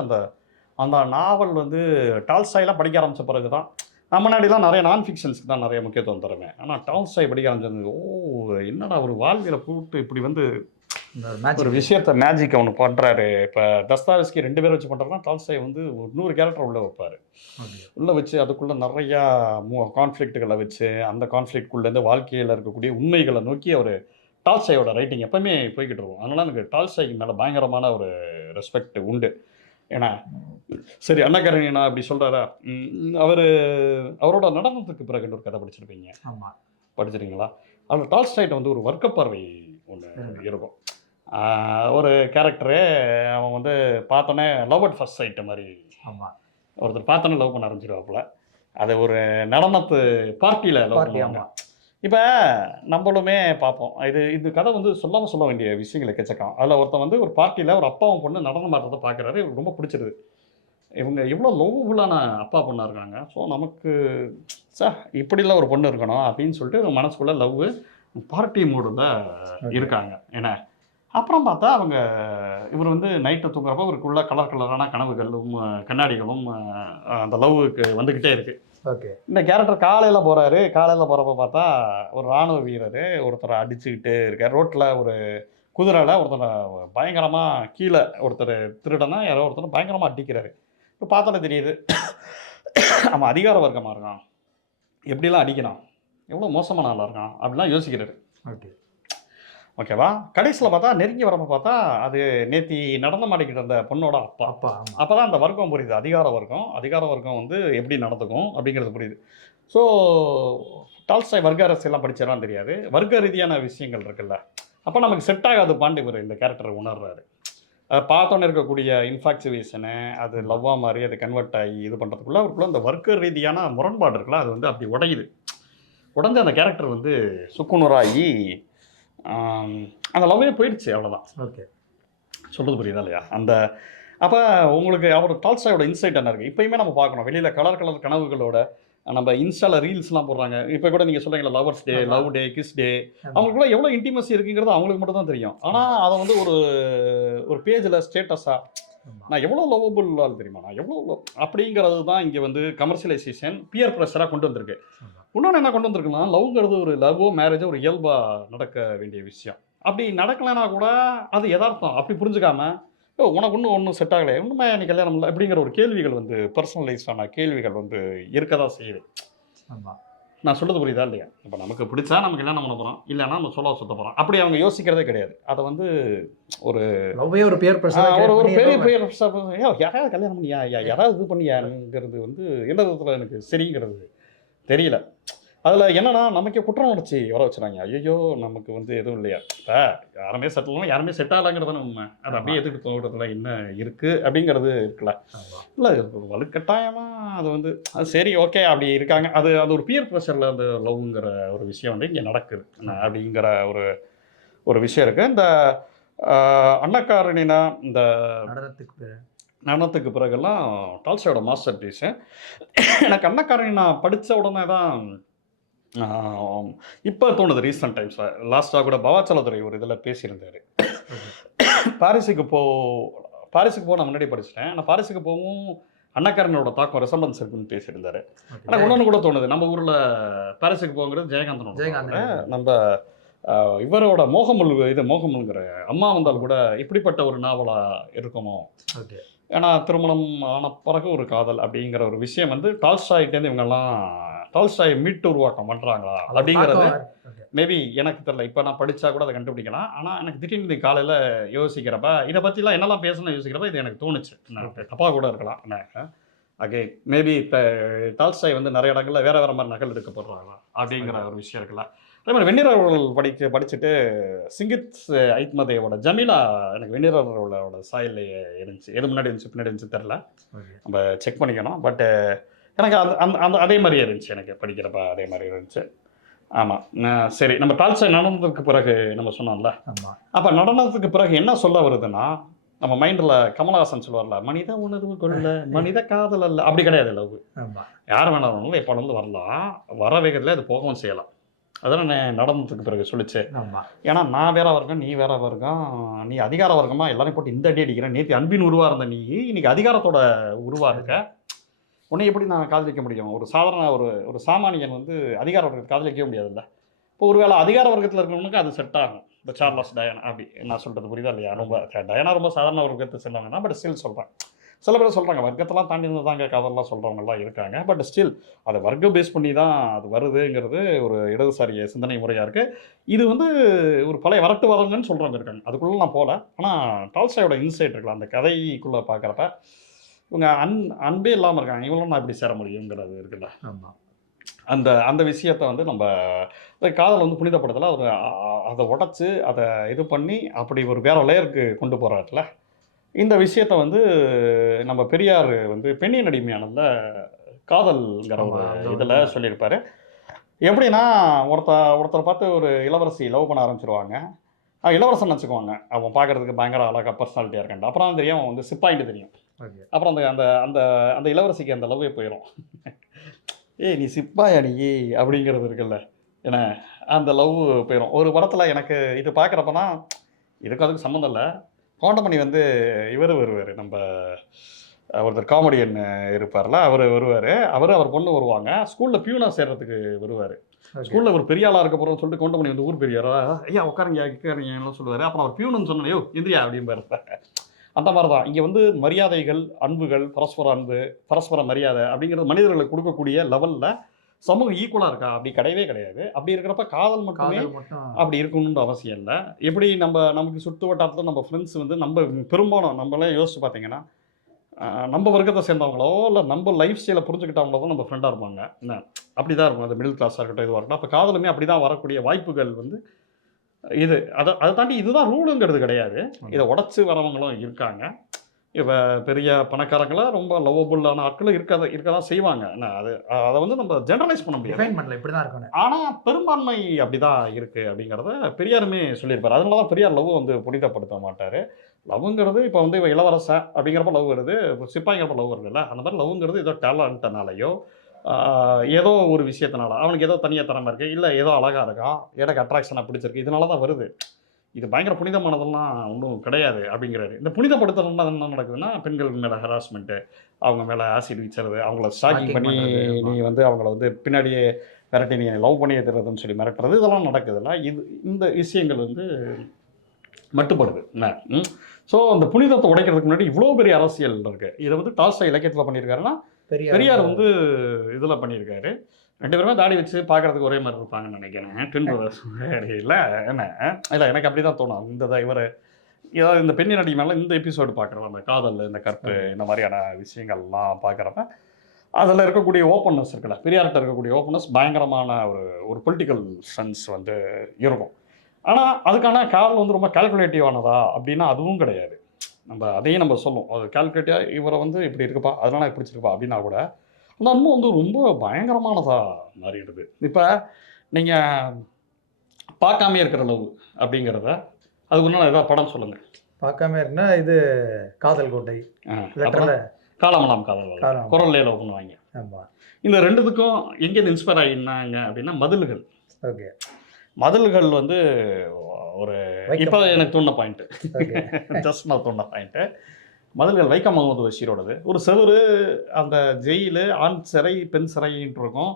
அந்த நாவல் வந்து டால்ஸ்டாய்லாம் படிக்க ஆரம்பித்த பிறகு தான், நான் முன்னாடிலாம் நிறைய நான் ஃபிக்ஷன்ஸ்க்கு தான் நிறைய முக்கியத்துவம் தருவேன். ஆனால் டால்ஸ்டாய் படிக்க ஆரம்பிச்சது, என்னடா ஒரு வாழ்வியலை போட்டு இப்படி வந்து ஒரு விஷயத்த மேஜிக் அவனு பண்ணுறாரு. இப்போ தஸ்தாவேஸ்கி 2 பேரை வச்சு பண்ணுறாருன்னா டால்ஸ்டாய் வந்து ஒரு 100 கேரக்டர் உள்ளே வைப்பார். உள்ளே வச்சு அதுக்குள்ளே நிறையா கான்ஃப்ளிக்ட்டுகளை வச்சு அந்த கான்ஃப்ளிக்ட்குள்ளேருந்து வாழ்க்கையில் இருக்கக்கூடிய உண்மைகளை நோக்கி அவர் டால்ஸ்டாயோட ரைட்டிங் எப்போவுமே போய்கிட்டு இருக்கும். அதனால் எனக்கு டால்ஸ்டாய்க்கு மேலே பயங்கரமான ஒரு ரெஸ்பெக்ட் உண்டு. ஏன்னா சரி அண்ணா கரீனா அப்படி சொல்கிறாரா, அவரோட நடனத்துக்கு பிறகு ஒரு கதை படிச்சிருப்பீங்க. ஆமாம், படிச்சிருக்கீங்களா? அதில் டால்ஸ்டாய்ட்ட வந்து ஒரு வர்க்கப்பார்வை ஒன்று இருக்கும். ஒரு கேரக்டரு அவன் வந்து பார்த்தோன்னே லவ் அட் ஃபர்ஸ்ட் சைட் மாதிரி, ஆமாம், ஒருத்தர் பார்த்தோன்னே லவ் பண்ண ஆரம்பிச்சிருவாப்புல. அது ஒரு நடனத்து பார்ட்டியில் லவ் பண்ணுவாங்க. இப்போ நம்மளுமே பார்ப்போம், இது கதை வந்து சொல்ல வேண்டிய விஷயங்கள் எக்கச்சக்கம். அதில் ஒருத்தன் வந்து ஒரு பார்ட்டியில் ஒரு அப்பாவும் பொண்ணு நடனம் ஆடுறதை பார்க்குறாரு, ரொம்ப பிடிச்சிருது. இவங்க எவ்வளோ லவ்ஃபுல்லான அப்பா பொண்ணாக இருக்காங்க. ஸோ நமக்கு இப்படிலாம் ஒரு பொண்ணு இருக்கணும் அப்படின்னு சொல்லிட்டு மனசுக்குள்ளே லவ் பார்ட்டி மூடில் இருக்காங்க. ஏன்னா அப்புறம் பார்த்தா இவர் வந்து நைட்டை தூங்குறப்ப இவருக்குள்ள கலரான கனவுகளும் கண்ணாடிகளும் அந்த லவ்வுக்கு வந்துக்கிட்டே இருக்குது. ஓகே, இந்த கேரக்டர் காலையில் போகிறப்ப பார்த்தா ஒரு இராணுவ வீரர் ஒருத்தரை அடிச்சுக்கிட்டு இருக்கார். ரோட்டில் ஒரு குதிரையில் ஒருத்தரை பயங்கரமாக கீழே ஒருத்தர் திருடனா யாரோ ஒருத்தர் பயங்கரமாக அடிக்கிறாரு. இப்போ பார்த்தாலே தெரியுது அவன் அதிகார வர்க்கமாக இருக்கான், எப்படிலாம் அடிக்கிறான், எவ்வளோ மோசமான ஆளாக இருக்கான் அப்படிலாம் யோசிக்கிறாரு. ஓகேவா? கடைசியில் பார்த்தா நெருங்கி வரப்போ பார்த்தா அது நேத்தி நடனம் ஆடிக்கிட்டு இருந்த பொண்ணோட அப்பா. அப்போ தான் அந்த வர்க்கம் புரியுது, அதிகார வர்க்கம் வந்து எப்படி நடந்துக்கும் அப்படிங்கிறது புரியுது. ஸோ டால்ஸ்டாய் வர்க்க அரசியெல்லாம் படிச்சாரான்னு தெரியாது, வர்க்க ரீதியான விஷயங்கள் இருக்குல்ல, அப்போ நமக்கு செட் ஆகாது பாண்டு இவர் இந்த கேரக்டரை உணர்றாரு. அதை பார்த்தோன்னே இருக்கக்கூடிய இன்ஃபாக்சுவேஷனு அது லவ்வாக மாதிரி அது கன்வெர்ட் ஆகி இது பண்ணுறதுக்குள்ளே அவருக்குள்ள அந்த வர்க்க ரீதியான முரண்பாடு இருக்குல்ல, அது வந்து அப்படி உடஞ்சு அந்த கேரக்டர் வந்து சுக்குநூறாகி அந்த லவ்வே போயிடுச்சு, அவ்வளோதான். ஓகே, சொல்கிறது புரியுதா இல்லையா? அப்போ உங்களுக்கு அவர் டால்ஸ்டாயோட இன்சைட் என்ன இருக்குது இப்போயுமே நம்ம பார்க்கணும். வெளியில் கலர் கனவுகளோட நம்ம இன்ஸ்டாவில் ரீல்ஸ்லாம் போடுறாங்க. இப்போ கூட நீங்கள் சொல்கிறீங்களா லவர்ஸ் டே, லவ் டே, கிஸ் டே, அவங்களுக்குள்ள எவ்வளோ இன்டிமசி இருக்குங்கிறது அவங்களுக்கு மட்டும் தான் தெரியும். ஆனால் அதை வந்து ஒரு பேஜில் ஸ்டேட்டஸாக நான் எவ்வளோ லவ்வபுள் தெரியுமா, நான் எவ்வளோ அப்படிங்கிறது தான் இங்கே வந்து கமர்ஷியலைசேஷன் பியர் ப்ரெஷராக கொண்டு வந்திருக்கு. இன்னொன்று என்ன கொண்டு வந்திருக்குன்னா, லவ்ங்கிறது ஒரு லவ்வோ மேரேஜோ ஒரு இயல்பாக நடக்க வேண்டிய விஷயம். அப்படி நடக்கலைன்னா கூட அது யதார்த்தம் அப்படி புரிஞ்சுக்காம, உனக்கு ஒன்றும் செட் ஆகலை, இன்னுமே நீ கல்யாணம் இல்லை அப்படிங்கிற ஒரு கேள்விகள் வந்து பர்சனலைஸ்டான கேள்விகள் வந்து இருக்க தான் செய்யுது. ஆமாம், நான் சொல்கிறது புரியுதா இல்லையா? இப்போ நமக்கு பிடிச்சா நம்ம கல்யாணம் பண்ண போகிறோம், இல்லைன்னா நம்ம சுத்த போகிறோம், அப்படி அவங்க யோசிக்கிறதே கிடையாது. அதை வந்து ஒரு பெரிய ப்ரெஷர் யாராவது கல்யாணம் பண்ணியா, யாராவது இது பண்ணியாங்கிறது வந்து எந்த விதத்தில் எனக்கு சரிங்கிறது தெரியல. அதில் என்னன்னா நமக்கே குற்றம் உணர்ச்சி வர வச்சுறாங்க. ஐயோ நமக்கு வந்து எதுவும் இல்லையா, இப்போ யாருமே செட்டில் யாருமே செட் ஆகலாங்கிறது உண்மை. அது அப்படியே எதுக்கு தோட்டத்தில் என்ன இருக்குது அப்படிங்கிறது இருக்குல்ல. இல்லை வலுக்கட்டாயமாக அது வந்து அது சரி ஓகே அப்படி இருக்காங்க. அது ஒரு பியர் ப்ரெஷரில் அந்த லவ்ங்கிற ஒரு விஷயம் வந்து இங்கே நடக்குது அப்படிங்கிற ஒரு விஷயம் இருக்குது. இந்த அண்ணா கரீனா இந்த நடனத்துக்கு பிறகெல்லாம் டால்ஸ்டாயோட மாஸ்டர் பீஸு. எனக்கு அண்ணா கரீனா படித்த உடனே தான் இப்போ தோணுது, ரீசெண்ட் டைம்ஸில் லாஸ்ட்டாக கூட பவாச்சலதுரை ஒரு இதில் பேசியிருந்தார். பாரிஸுக்கு நான் முன்னாடி படிச்சிட்டேன், ஆனால் பாரிஸுக்கு போகவும் அண்ணா கரீனாவோட தாக்கம் ரெசம்பன்ஸ் இருக்குன்னு பேசியிருந்தார். ஆனால் இன்னொன்று கூட தோணுது, நம்ம ஊரில் பாரிஸுக்கு போங்கிறது ஜெயகாந்தனோட, நம்ம இவரோட மோகமுல்ங்கிற அம்மா வந்தால் கூட இப்படிப்பட்ட ஒரு நாவலாக இருக்குமோ. ஓகே. ஏன்னா திருமணம் ஆன பிறகு ஒரு காதல் அப்படிங்கிற ஒரு விஷயம் வந்து டால்ஸ்டாய்கிட்டேருந்து இவங்கெல்லாம் டால்ஸ்டாய் மீட்டு உருவாக்கம் பண்ணுறாங்களா அப்படிங்கிறது மேபி எனக்கு தெரியல. இப்போ நான் படித்தா கூட அதை கண்டுபிடிக்கலாம். ஆனால் எனக்கு திடீர்னு காலையில் யோசிக்கிறப்ப இதை பற்றிலாம் என்னெல்லாம் பேசணும்னு யோசிக்கிறப்ப இது எனக்கு தோணுச்சு. நான் தப்பாக கூட இருக்கலாம். ஓகே, மேபி இப்போ டால்ஸ்டாய் வந்து நிறைய இடங்களில் வேறு வேறு மாதிரி நகல் எடுக்கப்படுறாங்களா அப்படிங்கிற ஒரு விஷயம் இருக்குல்ல. அதே மாதிரி வெந்நீர் அவர்கள் படிச்சுட்டு சிங்கித் ஐத்மதேவோட ஜமீலா எனக்கு வெந்நீர் அவர்களோட சாயல் இருந்துச்சு. எது முன்னாடி இருந்துச்சு பின்னாடி இருந்துச்சு தெரில, நம்ம செக் பண்ணிக்கணும். பட்டு எனக்கு அந்த அந்த அந்த அதே மாதிரியே இருந்துச்சு. எனக்கு படிக்கிறப்ப அதே மாதிரி இருந்துச்சு. ஆமாம். சரி, நம்ம டால்ஸ்டாய் நடனத்துக்கு பிறகு நம்ம சொன்னோம்ல. அப்போ நடனத்துக்கு பிறகு என்ன சொல்ல வருதுன்னா, நம்ம மைண்டில் கமலஹாசன் சொல்லுவார்ல, மனித உணர்வு கொள்ள மனித காதல் அல்ல, அப்படி கிடையாது லவ். யார் வேணாலும் எப்போ வந்து வரலாம், வர வேகத்தில் அது போகவும் செய்யலாம். அதெல்லாம் நடனத்துக்கு பிறகு சொல்லிச்சு. ஏன்னா நான் வேற வர்க்கம், நீ வேற வர்க்கம், நீ அதிகார வர்க்கமாக எல்லாரையும் போட்டு இந்த அடி அடிக்கிறேன். நேற்று அன்பின் உருவாக இருந்த நீ இன்னைக்கு அதிகாரத்தோட உருவாக இருக்க. உன்னை எப்படி நான் காதலிக்க முடியும்? ஒரு சாதாரண ஒரு சாமானியன் வந்து அதிகார வர்க்கத்தை காதலிக்கவே முடியாதுல்ல. இப்போ ஒரு வேளை அதிகார வர்க்கத்தில் இருக்கிறவனுக்கு அது செட் ஆகும். இந்த சார்லஸ் டயானா அப்படி நான் சொல்கிறது புரியுதா இல்லையா? ரொம்ப டயானா ரொம்ப சாதாரண வர்க்கத்தை சொல்லுவாங்கன்னா, பட் ஸ்டில் சொல்கிறேன். சில பேர் சொல்கிறாங்க வர்க்கத்தெல்லாம் தாண்டி இருந்ததாங்க காதல்லாம் சொல்கிறவங்கலாம் இருக்காங்க. பட் ஸ்டில் அதை வர்க்கம் பேஸ் பண்ணி தான் அது வருதுங்கிறது ஒரு இடதுசாரி சிந்தனை முறையாக இருக்குது. இது வந்து ஒரு பழைய வரட்டுவாதங்கன்னு சொல்கிறவங்க இருக்காங்க. அதுக்குள்ளே நான் போகல. ஆனால் டால்ஸ்டாயோட இன்சைட் இருக்குல்ல, அந்த கதைக்குள்ளே பார்க்குறப்ப இவங்க அன்பே இல்லாமல் இருக்காங்க. இவங்களும் நான் இப்படி சேர முடியுங்கிறது இருக்குல்ல. அந்த அந்த விஷயத்தை வந்து நம்ம காதல் வந்து புனிதப்படுத்தலை. அவர் அதை உடச்சி அதை இது பண்ணி அப்படி ஒரு வேற லேயருக்கு கொண்டு போகிறாருல. இந்த விஷயத்தை வந்து நம்ம பெரியார் வந்து பெண்ணின் அடிமையானதில் காதல்ங்கிற ஒரு இதில் சொல்லியிருப்பார். எப்படின்னா ஒருத்தரை பார்த்து ஒரு இளவரசி லவ் பண்ண ஆரம்பிச்சிருவாங்க. இளவரசன் நினச்சிக்குவாங்க அவன் பார்க்குறதுக்கு பயங்கர அழகாக பர்சனாலிட்டியாக இருக்கான். அப்புறம் தெரியும் அவன் வந்து சிப்பாயிட்டு தெரியும். அப்புறம் அந்த அந்த அந்த அந்த இளவரசிக்கு அந்த லவ்வே போயிடும். ஏய் நீ சிப்பாயா நீ அப்படிங்கிறது இருக்குல்ல, ஏன்னா அந்த லவ் போயிடும். ஒரு படத்தில் எனக்கு இது பார்க்குறப்ப தான் இதுக்கு அதுக்கு சம்மந்தம் இல்லை. கவுண்டமணி வந்து இவர் வருவார், நம்ம ஒருத்தர் காமெடியன் இருப்பார்ல, அவர் வருவார். அவர் பொண்ணு வருவாங்க. ஸ்கூலில் பியூனாக சேர்றதுக்கு வருவார். ஸ்கூலில் ஒரு பெரிய ஆளாக இருக்க போகிறோம்னு சொல்லிட்டு கவுண்டமணி வந்து ஊர் பெரியாரா, ஐயா உட்காருங்கன்னு சொல்லுவார். அப்புறம் அவர் பியூனுன்னு சொன்னேன், யோ இந்தியா அப்படிம்பாரு. அந்த மாதிரி தான் இங்கே வந்து மரியாதைகள், அன்புகள், பரஸ்பர அன்பு, பரஸ்பர மரியாதை அப்படிங்கிறது மனிதர்களுக்கு கொடுக்கக்கூடிய லெவலில் சமூகம் ஈக்குவலாக இருக்கா? அப்படி கிடையவே கிடையாது. அப்படி இருக்கிறப்ப காதல் மட்டுமே அப்படி இருக்கணுன்ற அவசியம் இல்லை. எப்படி நமக்கு சுற்று வட்டாரத்தில் நம்ம ஃப்ரெண்ட்ஸ் வந்து நம்ம பெரும்பாலும் நம்மளே யோசிச்சு பார்த்தீங்கன்னா, நம்ம வர்க்கத்தை சேர்ந்தவங்களோ இல்லை நம்ம லைஃப் ஸ்டைலை புரிஞ்சுக்கிட்டவங்களோ தான் நம்ம ஃப்ரெண்டாக இருப்பாங்க. என்ன அப்படி தான் இருக்கும். அது மிடில் கிளாஸாக இருக்கட்டும், இதுவாக இருக்கட்டும். அப்போ காதலுமே அப்படி தான் வரக்கூடிய வாய்ப்புகள் வந்து இது. அதை தாண்டி இதுதான் ரூலுங்கிறது கிடையாது. இதை உடச்சி வரவங்களும் இருக்காங்க. இப்போ பெரிய பணக்காரங்களாம் ரொம்ப லவ்வபுல்லான ஆட்களும் இருக்க தான் செய்வாங்க. என்ன அதை வந்து நம்ம ஜெனரலைஸ் பண்ண முடியாது. இப்படி தான் இருக்கணும். ஆனால் பெரும்பான்மை அப்படி தான் இருக்குது அப்படிங்கிறத பெரியாருமே சொல்லியிருப்பார். அதனால தான் பெரியார் லவ் வந்து புனிதப்படுத்த மாட்டார். லவ்ங்கிறது இப்போ வந்து இளவரசன் அப்படிங்கிறப்ப லவ் வருது, சிப்பாய்ங்கிறப்ப லவ் வருது இல்லை. அந்த மாதிரி லவ்ங்கிறது ஏதோ டேலண்ட்னாலையோ ஏதோ ஒரு விஷயத்தினால அவனுக்கு ஏதோ தனியாக திறமை இருக்குது, இல்லை ஏதோ அழகாக இருக்கான், எனக்கு அட்ராக்ஷனாக பிடிச்சிருக்கு, இதனால தான் வருது. இது பயங்கர புனிதமானதெல்லாம் ஒன்றும் கிடையாது அப்படிங்கிறாரு. இந்த புனிதப்படுத்தணும்னா என்ன நடக்குதுன்னா, பெண்கள் மேலே ஹராஸ்மெண்ட்டு, அவங்க மேலே ஆசிட் வீச்சுறது, அவங்கள ஸ்டாக்கிங் பண்ணி நீ வந்து அவங்கள வந்து பின்னாடியே மிரட்டி நீ லவ் பண்ணி ஏற்றுறதுன்னு சொல்லி மிரட்டுறது, இதெல்லாம் நடக்குதுல்ல. இந்த விஷயங்கள் வந்து மட்டுப்படுது என்ன. ஸோ அந்த புனிதத்தை உடைக்கிறதுக்கு முன்னாடி இவ்வளோ பெரிய அரசியல் இருக்குது. இதை வந்து டால்ஸ்டாய் இலக்கியத்தில் பண்ணியிருக்காருன்னா, பெரியார் வந்து இதில் பண்ணியிருக்காரு. 2 பேருமே தாடி வச்சு பார்க்குறதுக்கு ஒரே மாதிரி இருப்பாங்கன்னு நினைக்கிறேன். ட்வின் பிரதர்ஸ் இல்லை என்ன இல்லை, எனக்கு அப்படி தான் தோணும். இவர் ஏதாவது இந்த பெண்ணின் அடி மேலே இந்த எபிசோடு பார்க்குறோம், அந்த காதல், இந்த கற்பு, இந்த மாதிரியான விஷயங்கள்லாம் பார்க்குறப்ப அதில் இருக்கக்கூடிய ஓப்பன்னஸ் இருக்குல்ல, பெரியார்கிட்ட இருக்கக்கூடிய ஓப்பன்னஸ் பயங்கரமான ஒரு பொலிட்டிக்கல் சென்ஸ் வந்து இருக்கும். ஆனால் அதுக்கான காதல் வந்து ரொம்ப கால்குலேட்டிவானதா அப்படின்னா அதுவும் கிடையாது. அதையும் நம்ம சொல்லுவோம், அது கால்குலேட்டிவாக இவரை வந்து இப்படி இருக்குப்பா அதனால எனக்கு பிடிச்சிருப்பா அப்படின்னா கூட அந்த அன்பு வந்து ரொம்ப பயங்கரமானதாக மாறிடுது. இப்போ நீங்கள் பார்க்காமே இருக்கிற லவ் அப்படிங்கிறத அதுக்கு முன்னால் ஏதாவது படம் சொல்லுங்கள். பார்க்காம இருக்குன்னா இது காதல் கோட்டை, காலமெல்லாம் காதல், குரல்லே லவ் பண்ணுவாங்க. இந்த ரெண்டுத்துக்கும் எங்கேருந்து இன்ஸ்பயர் ஆகினாங்க அப்படின்னா மதில்கள். ஓகே, மதில்கள் வந்து ஒரு இப்போ எனக்கு தோணுன பாயிண்ட்டு, ஜஸ்ட் நான் தோணுன பாயிண்ட்டு. மதில்கள் வைக்கம் முகமது பஷீரோடது. ஒரு செவரு, அந்த ஜெயிலு, ஆண் சிறை பெண் சிறைன்ட்டு இருக்கும்.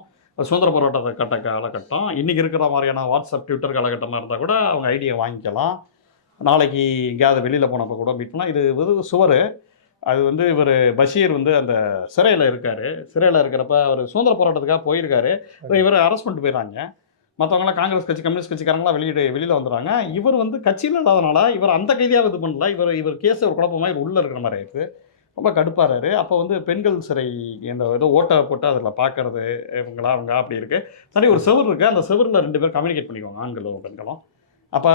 சுதந்திர போராட்டத்தை கட்ட காலகட்டம். இன்றைக்கி இருக்கிற மாதிரியான வாட்ஸ்அப், ட்விட்டர் காலகட்டமாக இருந்தால் கூட அவங்க ஐடியை வாங்கிக்கலாம். நாளைக்கு எங்கேயாவது வெளியில் போனப்போ கூட மீட் பண்ணலாம். இது சுவர். அது வந்து இவர் பஷீர் வந்து அந்த சிறையில் இருக்கார். சிறையில் இருக்கிறப்ப அவர் சுதந்திர போராட்டத்துக்காக போயிருக்காரு. இவரை அரெஸ்ட் பண்ணிட்டு போயிடறாங்க. மற்றவங்களாம் காங்கிரஸ் கட்சி, கம்யூனிஸ்ட் கட்சிக்காரங்களாம் வெளியில் வந்துடுறாங்க. இவர் வந்து கட்சியில் இல்லாதனால இவர் அந்த கைதியாக இது பண்ணல. இவர் கேஸ் ஒரு குழப்பமாக இவர் உள்ளே இருக்கிற மாதிரி ஆயிடுது. ரொம்ப கடுப்பாகிறாரு. அப்போ வந்து பெண்கள் சிறை இந்த ஏதோ ஓட்டை போட்டு அதில் பார்க்கறது இவங்களா அவங்க அப்படி இருக்குது. சரி, ஒரு செவர் இருக்குது. அந்த செவரில் 2 பேர் கம்யூனிகேட் பண்ணிக்குவாங்க, ஆண்களும் பெண்களும். அப்போ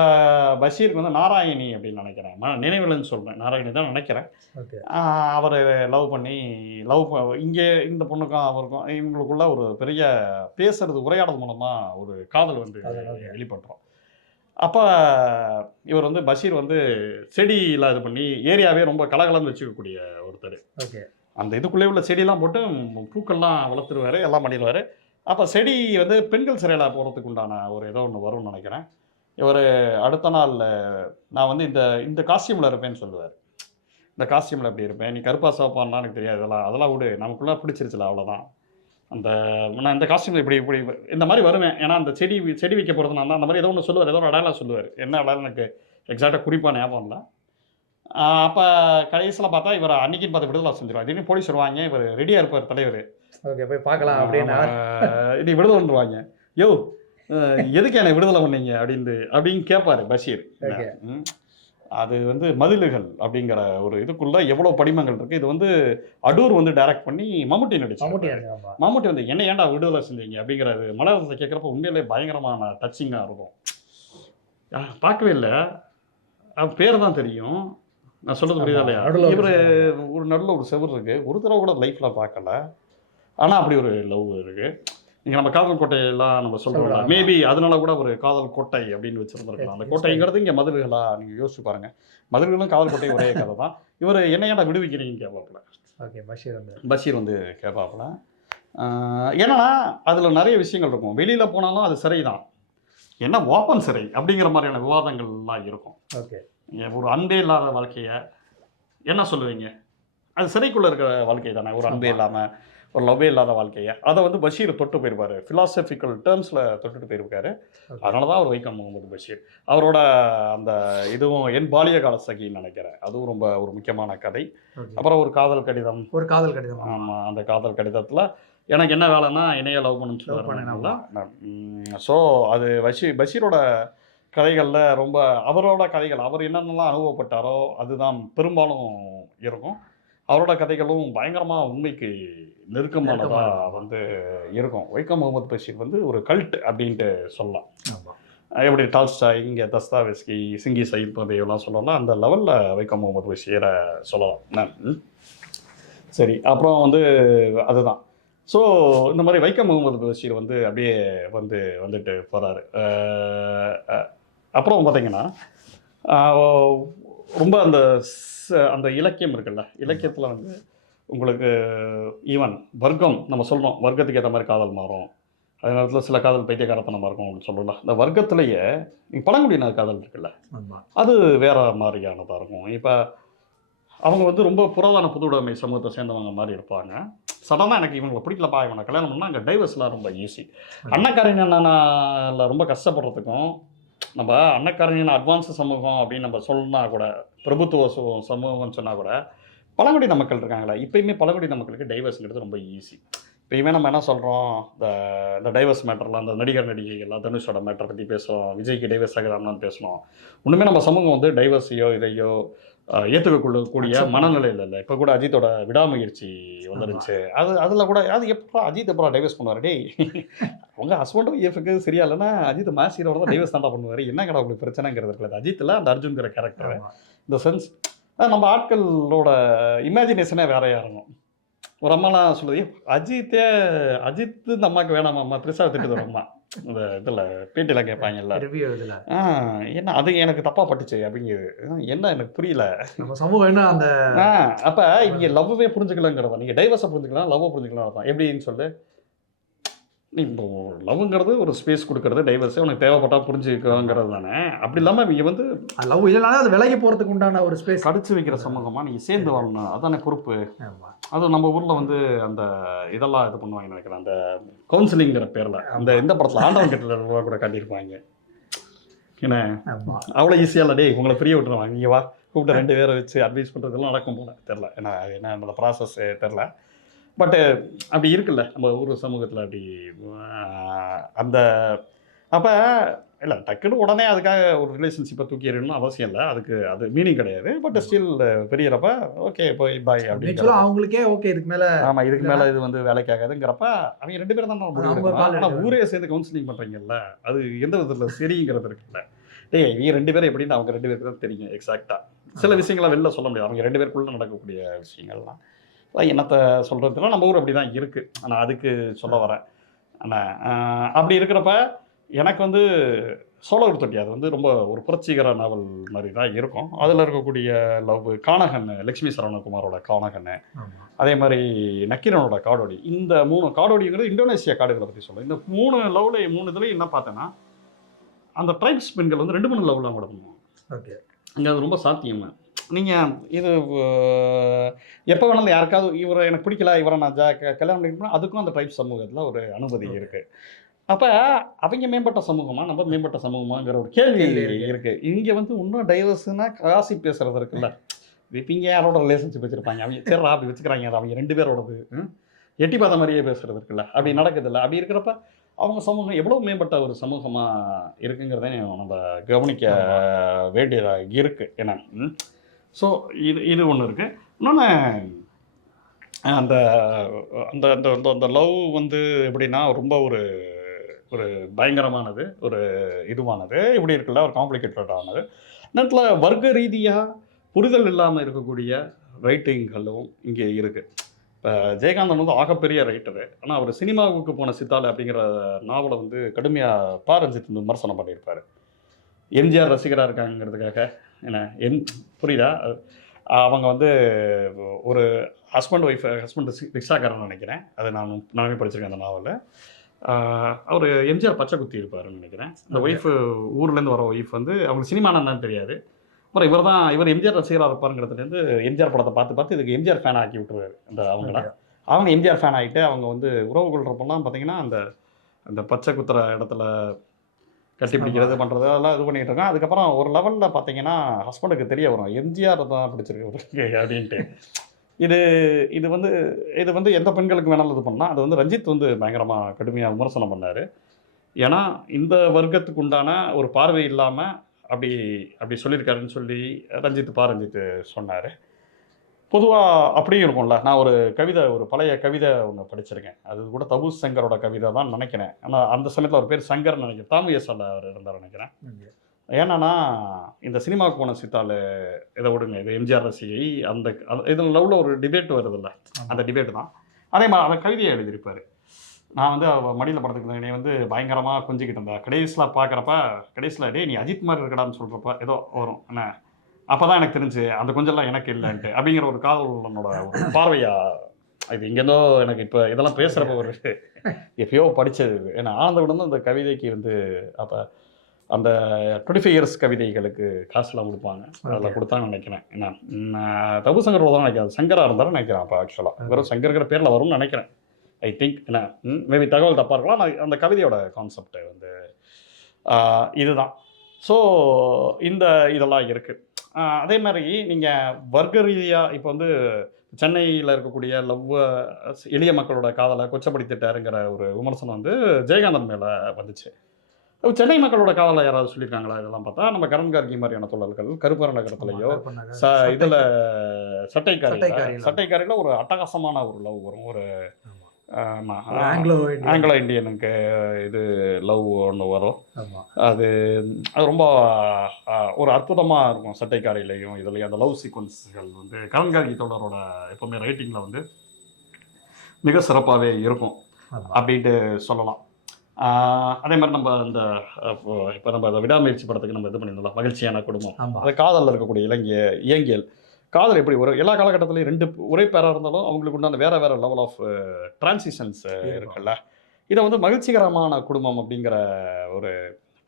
பஷீருக்கு வந்து நாராயணி அப்படின்னு நினைக்கிறேன், நினைவுலன்னு சொல்கிறேன், நாராயணி தான் நினைக்கிறேன். அவர் இங்கே இந்த பொண்ணுக்கும் அவருக்கும் இவங்களுக்குள்ள ஒரு பெரிய பேசுறது, உரையாடல் மூலமாக ஒரு காதல் வந்து வெளிப்பட்டுரும். அப்போ இவர் வந்து பஷீர் வந்து செடியில் இது பண்ணி ஏரியாவே ரொம்ப கலகலன்னு வச்சுக்கக்கூடிய ஒருத்தர். அந்த இதுக்குள்ளே உள்ள செடியெல்லாம் போட்டு பூக்கள்லாம் வளர்த்துருவார், எல்லாம் பண்ணிடுவார். அப்போ செடி வந்து பெண்கள் சிறையில் போகிறதுக்கு உண்டான ஒரு ஏதோ ஒன்று வரும்னு நினைக்கிறேன். இவர் அடுத்த நாள் நான் வந்து இந்த காஸ்டியூமில் இருப்பேன்னு சொல்லுவார். இந்த காஸ்டியூமில் எப்படி இருப்பேன், நீ கருப்பா சாப்பான்னா எனக்கு தெரியாது, அதெல்லாம் விடு, நமக்குள்ளே பிடிச்சிருச்சுல அவ்வளோதான். நான் இந்த காஸ்டியூமில் இப்படி இந்த மாதிரி வருவேன். ஏன்னா அந்த செடி வைக்க போகிறது நான் தான். அந்த மாதிரி ஏதோ ஒன்று சொல்லுவார், ஏதோ ஒரு அடையாளம் சொல்லுவார். என்ன அடையாளம் எனக்கு எக்ஸாக்டாக குறிப்பாக ஞாபகம் இல்லை. அப்போ கடைசியில் பார்த்தா இவர் அன்னைக்குன்னு பார்த்து விடுதலை செஞ்சிருவார். திடீர்னு போலீஸ் வருவாங்க, இவர் ரெடியாக இருப்பார் தலைவர். போய் பார்க்கலாம் அப்படின்னு இன்னைக்கு விடுதலை வந்துருவாங்க. யோ எதுக்கு என்னை விடுதலை பண்ணீங்க அப்படின்னு கேட்பாரு பஷீர். அது வந்து மதில்கள் அப்படிங்கிற ஒரு இதுக்குள்ள எவ்வளோ படிமங்கள் இருக்குது. இது வந்து அடூர் வந்து டைரக்ட் பண்ணி மம்முட்டி நடிச்சாரு. மம்முட்டி வந்து என்ன ஏன்டா விடுதலை செஞ்சீங்க அப்படிங்கிறது மலையாளத்தை கேட்குறப்ப உண்மையிலே பயங்கரமான டச்சிங்காக இருக்கும். பார்க்கவே இல்லை, அவன் பேர் தான் தெரியும். நான் சொல்கிறது புரியுதா இல்லையா? இவர் ஒரு நடுவில் ஒரு செவர் இருக்குது, ஒரு தடவை கூட லைஃப்பில் பார்க்கல. ஆனால் அப்படி ஒரு லவ் இருக்குது. நீங்கள் நம்ம காதல் கோட்டையெல்லாம் நம்ம சொல்கிறோம், மேபி அதனால கூட ஒரு காதல் கோட்டை அப்படின்னு வச்சுருந்துருக்கலாம். அந்த கோட்டைங்கிறது இங்கே மதுர்களாக நீங்கள் யோசிச்சு பாருங்கள். மதுர்களும் காதல் கோட்டை ஒரே கதை தான். இவர் என்ன ஏன்டா விடுவிக்கிறீங்கன்னு கேட்பாப்புல. பஷீர் வந்து கேட்பாப்புல. ஏன்னா அதில் நிறைய விஷயங்கள் இருக்கும். வெளியில் போனாலும் அது சிறை தான், என்ன ஓப்பன் சிறை அப்படிங்கிற மாதிரியான விவாதங்கள்லாம் இருக்கும். ஒரு அன்பே இல்லாத வாழ்க்கையை என்ன சொல்லுவீங்க? அது சிறைக்குள்ளே இருக்கிற வாழ்க்கை தானே, ஒரு அன்பே இல்லாமல், ஒரு லவ்வே இல்லாத வாழ்க்கையை. அதை வந்து பஷீர் தொட்டு போயிருப்பார், ஃபிலாசபிக்கல் டேர்ம்ஸில் தொட்டுட்டு போயிருக்காரு. அதனால தான் அவர் வைக்கம் முகமது பஷீர். அவரோட அந்த இதுவும் என் பாலிய கால சகின்னு நினைக்கிறேன், அதுவும் ரொம்ப ஒரு முக்கியமான கதை. அப்புறம் ஒரு காதல் கடிதம். ஆமாம், அந்த காதல் கடிதத்தில் எனக்கு என்ன வேலைன்னா என்னைய லவ் பண்ணுன்னு சொல்லுவாங்க. ஸோ அது பஷீரோட கதைகளில் ரொம்ப அவரோட கதைகள், அவர் என்னென்னலாம் அனுபவப்பட்டாரோ அதுதான் பெரும்பாலும் இருக்கும். அவரோட கதைகளும் பயங்கரமாக உண்மைக்கு நெருக்கமானதாக வந்து இருக்கும். வைக்கம் முகமது பஷீர் வந்து ஒரு கல்ட் அப்படின்ட்டு சொல்லலாம். எப்படி டால்ஸ்டாய், இங்கே தஸ்தாவெஸ்கி, சிங்கி சயித் பதையெல்லாம் சொல்லலாம், அந்த லெவலில் வைக்கம் முகமது பஷீரை சொல்லலாம். சரி, அப்புறம் வந்து அதுதான். ஸோ இந்த மாதிரி வைக்கம் முகமது பஷீர் வந்து அப்படியே வந்துட்டு போகிறாரு. அப்புறம் பார்த்தீங்கன்னா ரொம்ப அந்த இலக்கியம் இருக்குல்ல, இலக்கியத்தில் வந்து உங்களுக்கு ஈவன் வர்க்கம் நம்ம சொல்கிறோம், வர்க்கத்துக்கு ஏற்ற மாதிரி காதல் மாறும், அதே நேரத்தில் சில காதல் பைத்தியக்காரத்தனமாக இருக்கும் அப்படின்னு சொல்லலாம். இந்த வர்க்கத்திலேயே நீங்கள் பழங்குடியினர் காதல் இருக்குல்ல, அது வேற மாதிரியானதாக இருக்கும். இப்போ அவங்க வந்து ரொம்ப புராதன புதுவுடைமை சமூகத்தை சேர்ந்தவங்க மாதிரி இருப்பாங்க. சடனாக எனக்கு இவங்களை பிடிக்கலப்பா, இவனை கல்யாணம் பண்ணால் அங்கே டைவர்ஸ்லாம் ரொம்ப ஈஸி. அன்னக்காரணியில் ரொம்ப கஷ்டப்படுறதுக்கும், நம்ம அன்னக்காரணியான அட்வான்ஸு சமூகம் அப்படின்னு நம்ம சொன்னா கூட, பிரபுத்துவ சமூகம்னு சொன்னால் கூட, பழங்குடியின மக்கள் இருக்காங்களா, இப்போயுமே பழங்குடியின மக்களுக்கு டைவர்ஸுங்கிறது ரொம்ப ஈஸி. இப்போயுமே நம்ம என்ன சொல்கிறோம், இந்த டைவர்ஸ் மேட்டர்லாம், அந்த நடிகைகள்லாம் தனுஷோட மேட்டரை பற்றி பேசுகிறோம், விஜய்க்கு டைவர்ஸ் ஆகிறாங்கன்னு பேசணும். ஒன்றுமே நம்ம சமூகம் வந்து டைவர்ஸையோ இதையோ ஏற்றுக்கக்கூடிய மனநிலையில் இல்லை. இப்போ கூட அஜித்தோட விடாமுயற்சி வந்துருந்துச்சு, அதில் கூட அது அஜித் எப்போ டைவர்ஸ் பண்ணுவார்? டே, உங்கள் ஹஸ்பண்டும் ஒய்ஃபுக்கு சரியா இல்லைன்னா அஜித் மாசிரோட தான் டைவர்ஸ் தாண்டா பண்ணுவார், என்ன கடை உங்களுக்கு பிரச்சனைங்கிறது இருக்காது. அஜித்தில் அந்த அர்ஜுன்கிற கேரக்டர், இந்த சென்ஸ் நம்ம ஆட்களோட இமேஜினேஷனே வேறையாக இருக்கும். ஒரு அம்மாலாம் சொல்லுது, அஜித் இந்த அம்மாவுக்கு வேணாமா, த்ரிஷா திட்டுது ஒரு அம்மா, இந்த இதில் பேட்டியில் கேட்பாங்கல்ல, என்ன அது எனக்கு தப்பாக பட்டுச்சு அப்படிங்கிறது, என்ன எனக்கு புரியல, நம்ம சமூகம் என்ன அந்த அப்போ இங்கே லவ்வே புரிஞ்சுக்கலங்கிறதா, நீங்கள் டைவர்ஸை புரிஞ்சுக்கலாம், லவ்வை புரிஞ்சுக்கலாம் தான் எப்படின்னு சொல்லு. இப்போ லவ்ங்கிறது ஒரு ஸ்பேஸ் கொடுக்கறது, டைவர்ஸே உனக்கு தேவைப்பட்டா புரிஞ்சுக்கோங்கிறது தானே. அப்படி இல்லாமல் இவங்க வந்து லவ் இல்லைனாலும் அது விலகி போகிறதுக்கு உண்டான ஒரு ஸ்பேஸ். கடிச்சு வைக்கிற சமூகமாக நீங்கள் சேர்ந்து வாழணும், அதானே பொறுப்பு. ஆமாம். அதுவும் நம்ம ஊரில் வந்து அந்த இதெல்லாம் இது பண்ணுவாங்க நினைக்கிறேன், அந்த கவுன்சிலிங்கிற பேரில். அந்த இந்த படத்தில் ஆண்டவன் கட்டில கூட காட்டியிருப்பாங்க. ஏன்னா அவ்வளோ ஈஸியாக இல்லை, டேய் உங்களை ஃப்ரீயாக விட்டுருவாங்க, இங்கே வா கூப்பிட்டு 2 பேரை வச்சு அட்வைஸ் பண்ணுறதுலாம் நடக்கும் போல தெரில. ஏன்னா என்ன அந்த ப்ராசஸ் தெரில. பட்டு அப்படி இருக்குல்ல நம்ம ஊர் சமூகத்தில் அப்படி அந்த. அப்போ இல்லை டக்குன்னு உடனே அதுக்காக ஒரு ரிலேஷன்ஷிப்பை தூக்கி எறியணும்னு அவசியம் இல்லை, அதுக்கு அது மீனிங் கிடையாது. பட் ஸ்டில் பெரியறப்ப ஓகே போய் பாய் அப்படின்னு அவங்களுக்கே ஓகே இதுக்கு மேலே. ஆமாம், இதுக்கு மேலே இது வந்து வேலைக்காகாதுங்கிறப்ப அவங்க 2 பேரும் தான். ஆனால் ஊரே சேர்ந்து கவுன்சிலிங் பண்ணுறீங்கல்ல, அது எந்த விதத்தில் சரிங்கிறது இருக்குல்ல. டேய் இவங்க 2 பேரும் எப்படின்னு அவங்க 2 பேருக்கு தான் தெரியும் எக்ஸாக்டாக. சில விஷயங்களை வெளில சொல்ல முடியாது, அவங்க 2 பேருக்குள்ளே நடக்கக்கூடிய விஷயங்கள்லாம். என்னத்தை சொல்கிறதுலாம் நம்ம ஊர் அப்படி தான் இருக்குது. ஆனால் அதுக்கு சொல்ல வரேன். ஆனால் அப்படி இருக்கிறப்ப எனக்கு வந்து சோழர் தொட்டி அது வந்து ரொம்ப ஒரு புரட்சிகர நாவல் மாதிரி தான் இருக்கும். அதில் இருக்கக்கூடிய லவ் கானகன், லக்ஷ்மி சரவணகுமாரோட கானகன், அதே மாதிரி நக்கீரனோட காடோடி, இந்த 3 காடோடிங்கிறது இந்தோனேசியா காடுகளை பற்றி சொல்லுவேன். இந்த 3 லவ்ல 3 இதுலையும் என்ன பார்த்தேன்னா அந்த ட்ரைப்ஸ் பெண்கள் வந்து 2-3 லவ்லாம் கூட பண்ணுவாங்க. ஓகே, அங்கே அது ரொம்ப சாத்தியமா. நீங்கள் இது எப்போ வேணாலும் யாருக்காவது இவரை எனக்கு பிடிக்கல, இவரை நான் கல்யாணம் பண்ணிக்கணும், அதுக்கும் அந்த ட்ரைப்ஸ் சமூகத்தில் ஒரு அனுமதி இருக்குது. அப்போ அவங்க மேம்பட்ட சமூகமா நம்ம மேம்பட்ட சமூகமாங்கிற ஒரு கேள்வி இருக்குது. இங்கே வந்து இன்னும் டைவர்ஸ்னா காசி பேசுறது இருக்குல்ல, இப்போ இங்கே யாரோட ரிலேஷன்ஷிப் வச்சுருப்பாங்க, அவங்க சரி அப்படி வச்சுக்கிறாங்க, அது அவங்க 2 பேரோடது எட்டி பார்த்த மாதிரியே பேசுறது இருக்குல்ல, அப்படி நடக்குதுல்ல. அப்படி இருக்கிறப்ப அவங்க சமூகம் எவ்வளோ மேம்பட்ட ஒரு சமூகமாக இருக்குங்கிறத நம்ம கவனிக்க வேண்டியதாக இருக்குது. ஏன்னா ஸோ இது ஒன்று இருக்குது. இன்னொன்று அந்த அந்த அந்த அந்த லவ் வந்து எப்படின்னா ரொம்ப ஒரு ஒரு பயங்கரமானது, ஒரு இதுவானது, இப்படி இருக்குல்ல, ஒரு காம்ப்ளிகேட்டடானது. நேரத்தில் வர்க்க ரீதியாக புரிதல் இல்லாமல் இருக்கக்கூடிய ரைட்டிங்களும் இங்கே இருக்குது. இப்போ ஜெயகாந்தன் வந்து ஆகப்பெரிய ரைட்டரு, ஆனால் அவர் சினிமாவுக்கு போன சித்தாள் அப்படிங்கிற நாவலை வந்து கடுமையாக ரஞ்சித் வந்து விமர்சனம் பண்ணியிருப்பார். எம்ஜிஆர் ரசிகராக இருக்காங்கிறதுக்காக. என்ன புரியுதா? அவங்க வந்து ஒரு ஹஸ்பண்ட் ரிக்ஷாக்காரன்னு நினைக்கிறேன், அது நானே படிச்சிருக்கேன் அந்த நாவலில். அவர் எம்ஜிஆர் பச்சை குத்தி இருப்பாருன்னு நினைக்கிறேன். இந்த ஒய்ஃபு ஊர்லேருந்து வர ஒய்ஃப் வந்து அவங்களுக்கு சினிமானா என்னன்னு தெரியாது. அப்புறம் இவர் எம்ஜிஆர் ரசிகராக இருப்பாருங்கிறதுலேருந்து எம்ஜிஆர் படத்தை பார்த்து இதுக்கு எம்ஜிஆர் ஃபேன் ஆக்கி விட்டுருவாரு. அவங்க எம்ஜிஆர் ஃபேன் ஆகிட்டு அவங்க வந்து உறவு கொள்றப்பெல்லாம் பார்த்தீங்கன்னா அந்த அந்த பச்சை குத்துற இடத்துல கட்டி பிடிக்கிறது பண்ணுறது அதெல்லாம் இது பண்ணிகிட்டு இருக்கேன். அதுக்கப்புறம் ஒரு லெவலில் பார்த்தீங்கன்னா ஹஸ்பண்டுக்கு தெரிய வரும் எம்ஜிஆர் தான் பிடிச்சிருக்கு அப்படின்ட்டு. இது வந்து எந்த பெண்களுக்கு வேணாலும் இது பண்ணால் அது வந்து ரஞ்சித் வந்து பயங்கரமாக கடுமையாக விமர்சனம் பண்ணார். ஏன்னா இந்த வர்க்கத்துக்கு உண்டான ஒரு பார்வை இல்லாமல் அப்படி சொல்லியிருக்காருன்னு சொல்லி ரஞ்சித் சொன்னார். பொதுவாக அப்படியும் இருக்கும்ல. நான் ஒரு பழைய கவிதை ஒன்று படிச்சிருக்கேன், அது கூட தபூஸ் சங்கரோட கவிதை தான் நினைக்கிறேன். ஆனால் அந்த சமயத்தில் ஒரு பேர் சங்கர்னு நினைக்கிறேன், தாமியசால அவர் இருந்தார் நினைக்கிறேன். ஏன்னா இந்த சினிமாவுக்கு போன சித்தாள் இதை விடுங்க, இது எம்ஜிஆர் ரசிகை, அந்த இதில் லவ்வில் ஒரு டிபேட் வருதில்ல, அந்த டிபேட் தான். அதே மாதிரி அந்த கவிதையை எழுதியிருப்பார். நான் வந்து மடியில் படத்துக்கு என்னை வந்து பயங்கரமாக கொஞ்சிக்கிட்டு இருந்தேன். கடைசியில் டே நீ அஜித் மாதிரி இருக்கடான்னு சொல்கிறப்ப ஏதோ வரும் என்ன, அப்போ தான் எனக்கு தெரிஞ்சு அந்த கொஞ்சம்லாம் எனக்கு இல்லைன்ட்டு அப்படிங்கிற ஒரு காதலனோட ஒரு பார்வையாக இது இங்கேருந்தோ எனக்கு இப்போ இதெல்லாம் பேசுகிறப்ப ஒரு எப்பயோ படித்தது. ஏன்னா ஆனந்தவிடம் அந்த கவிதைக்கு வந்து அப்போ அந்த 25 இயர்ஸ் கவிதைகளுக்கு காசுலாம் கொடுப்பாங்க, அதில் கொடுத்தாங்கன்னு நினைக்கிறேன். ஏன்னா தபு சங்கர் தான் நினைக்கிறேன், சங்கராக இருந்தாலும் நினைக்கிறேன். அப்போ ஆக்சுவலாக வெறும் சங்கருங்கிற பேரில் வரும்னு நினைக்கிறேன், ஐ திங்க். என்ன மேபி தகவல் தப்பாக இருக்கலாம். நான் அந்த கவிதையோட கான்செப்ட் வந்து இதுதான். ஸோ இதெல்லாம் இருக்குது. அதே மாதிரி நீங்கள் வர்க்க ரீதியாக இப்போ வந்து சென்னையில் இருக்கக்கூடிய எளிய மக்களோட காதலை கொச்சப்படுத்திட்டாருங்கிற ஒரு விமர்சனம் வந்து ஜெயகாந்தன் மேலே வந்துச்சு. சென்னை மக்களோட காதலை யாராவது சொல்லியிருக்காங்களா? இதெல்லாம் பார்த்தா நம்ம கரண் கார்கி மாதிரியான தொழில்கள் கருப்பர நகரத்துலையோ இதில் சட்டைக்காரியில் ஒரு அட்டகாசமான ஒரு லவ் வரும். ஒரு ஆங்கிலோ இண்டியனுக்கு இது லவ் ஒன்று வரும். அது ரொம்ப ஒரு அற்புதமாக இருக்கும். சட்டைக்காரிலையும் இதுலையும் அந்த லவ் சீக்வன்ஸ்கள் வந்து கரண் கார்கி தொடரோட எப்போவுமே ரைட்டிங்கில் வந்து மிக சிறப்பாகவே இருக்கும் அப்படின்ட்டு சொல்லலாம். அதே மாதிரி நம்ம இப்போ நம்ம விடாமுயற்சி படத்துக்கு நம்ம இது பண்ணியிருந்தோம், மகிழ்ச்சியான குடும்பம். அந்த காதலில் இருக்கக்கூடிய இயங்கியல் காதல் எப்படி எல்லா காலகட்டத்திலையும் 2 ஒரே பேராக இருந்தாலும் அவங்களுக்கு உண்டான வேறு லெவல் ஆஃப் டிரான்சிஷன்ஸ் இருக்குல்ல. இதை வந்து மகிழ்ச்சிகரமான குடும்பம் அப்படிங்கிற ஒரு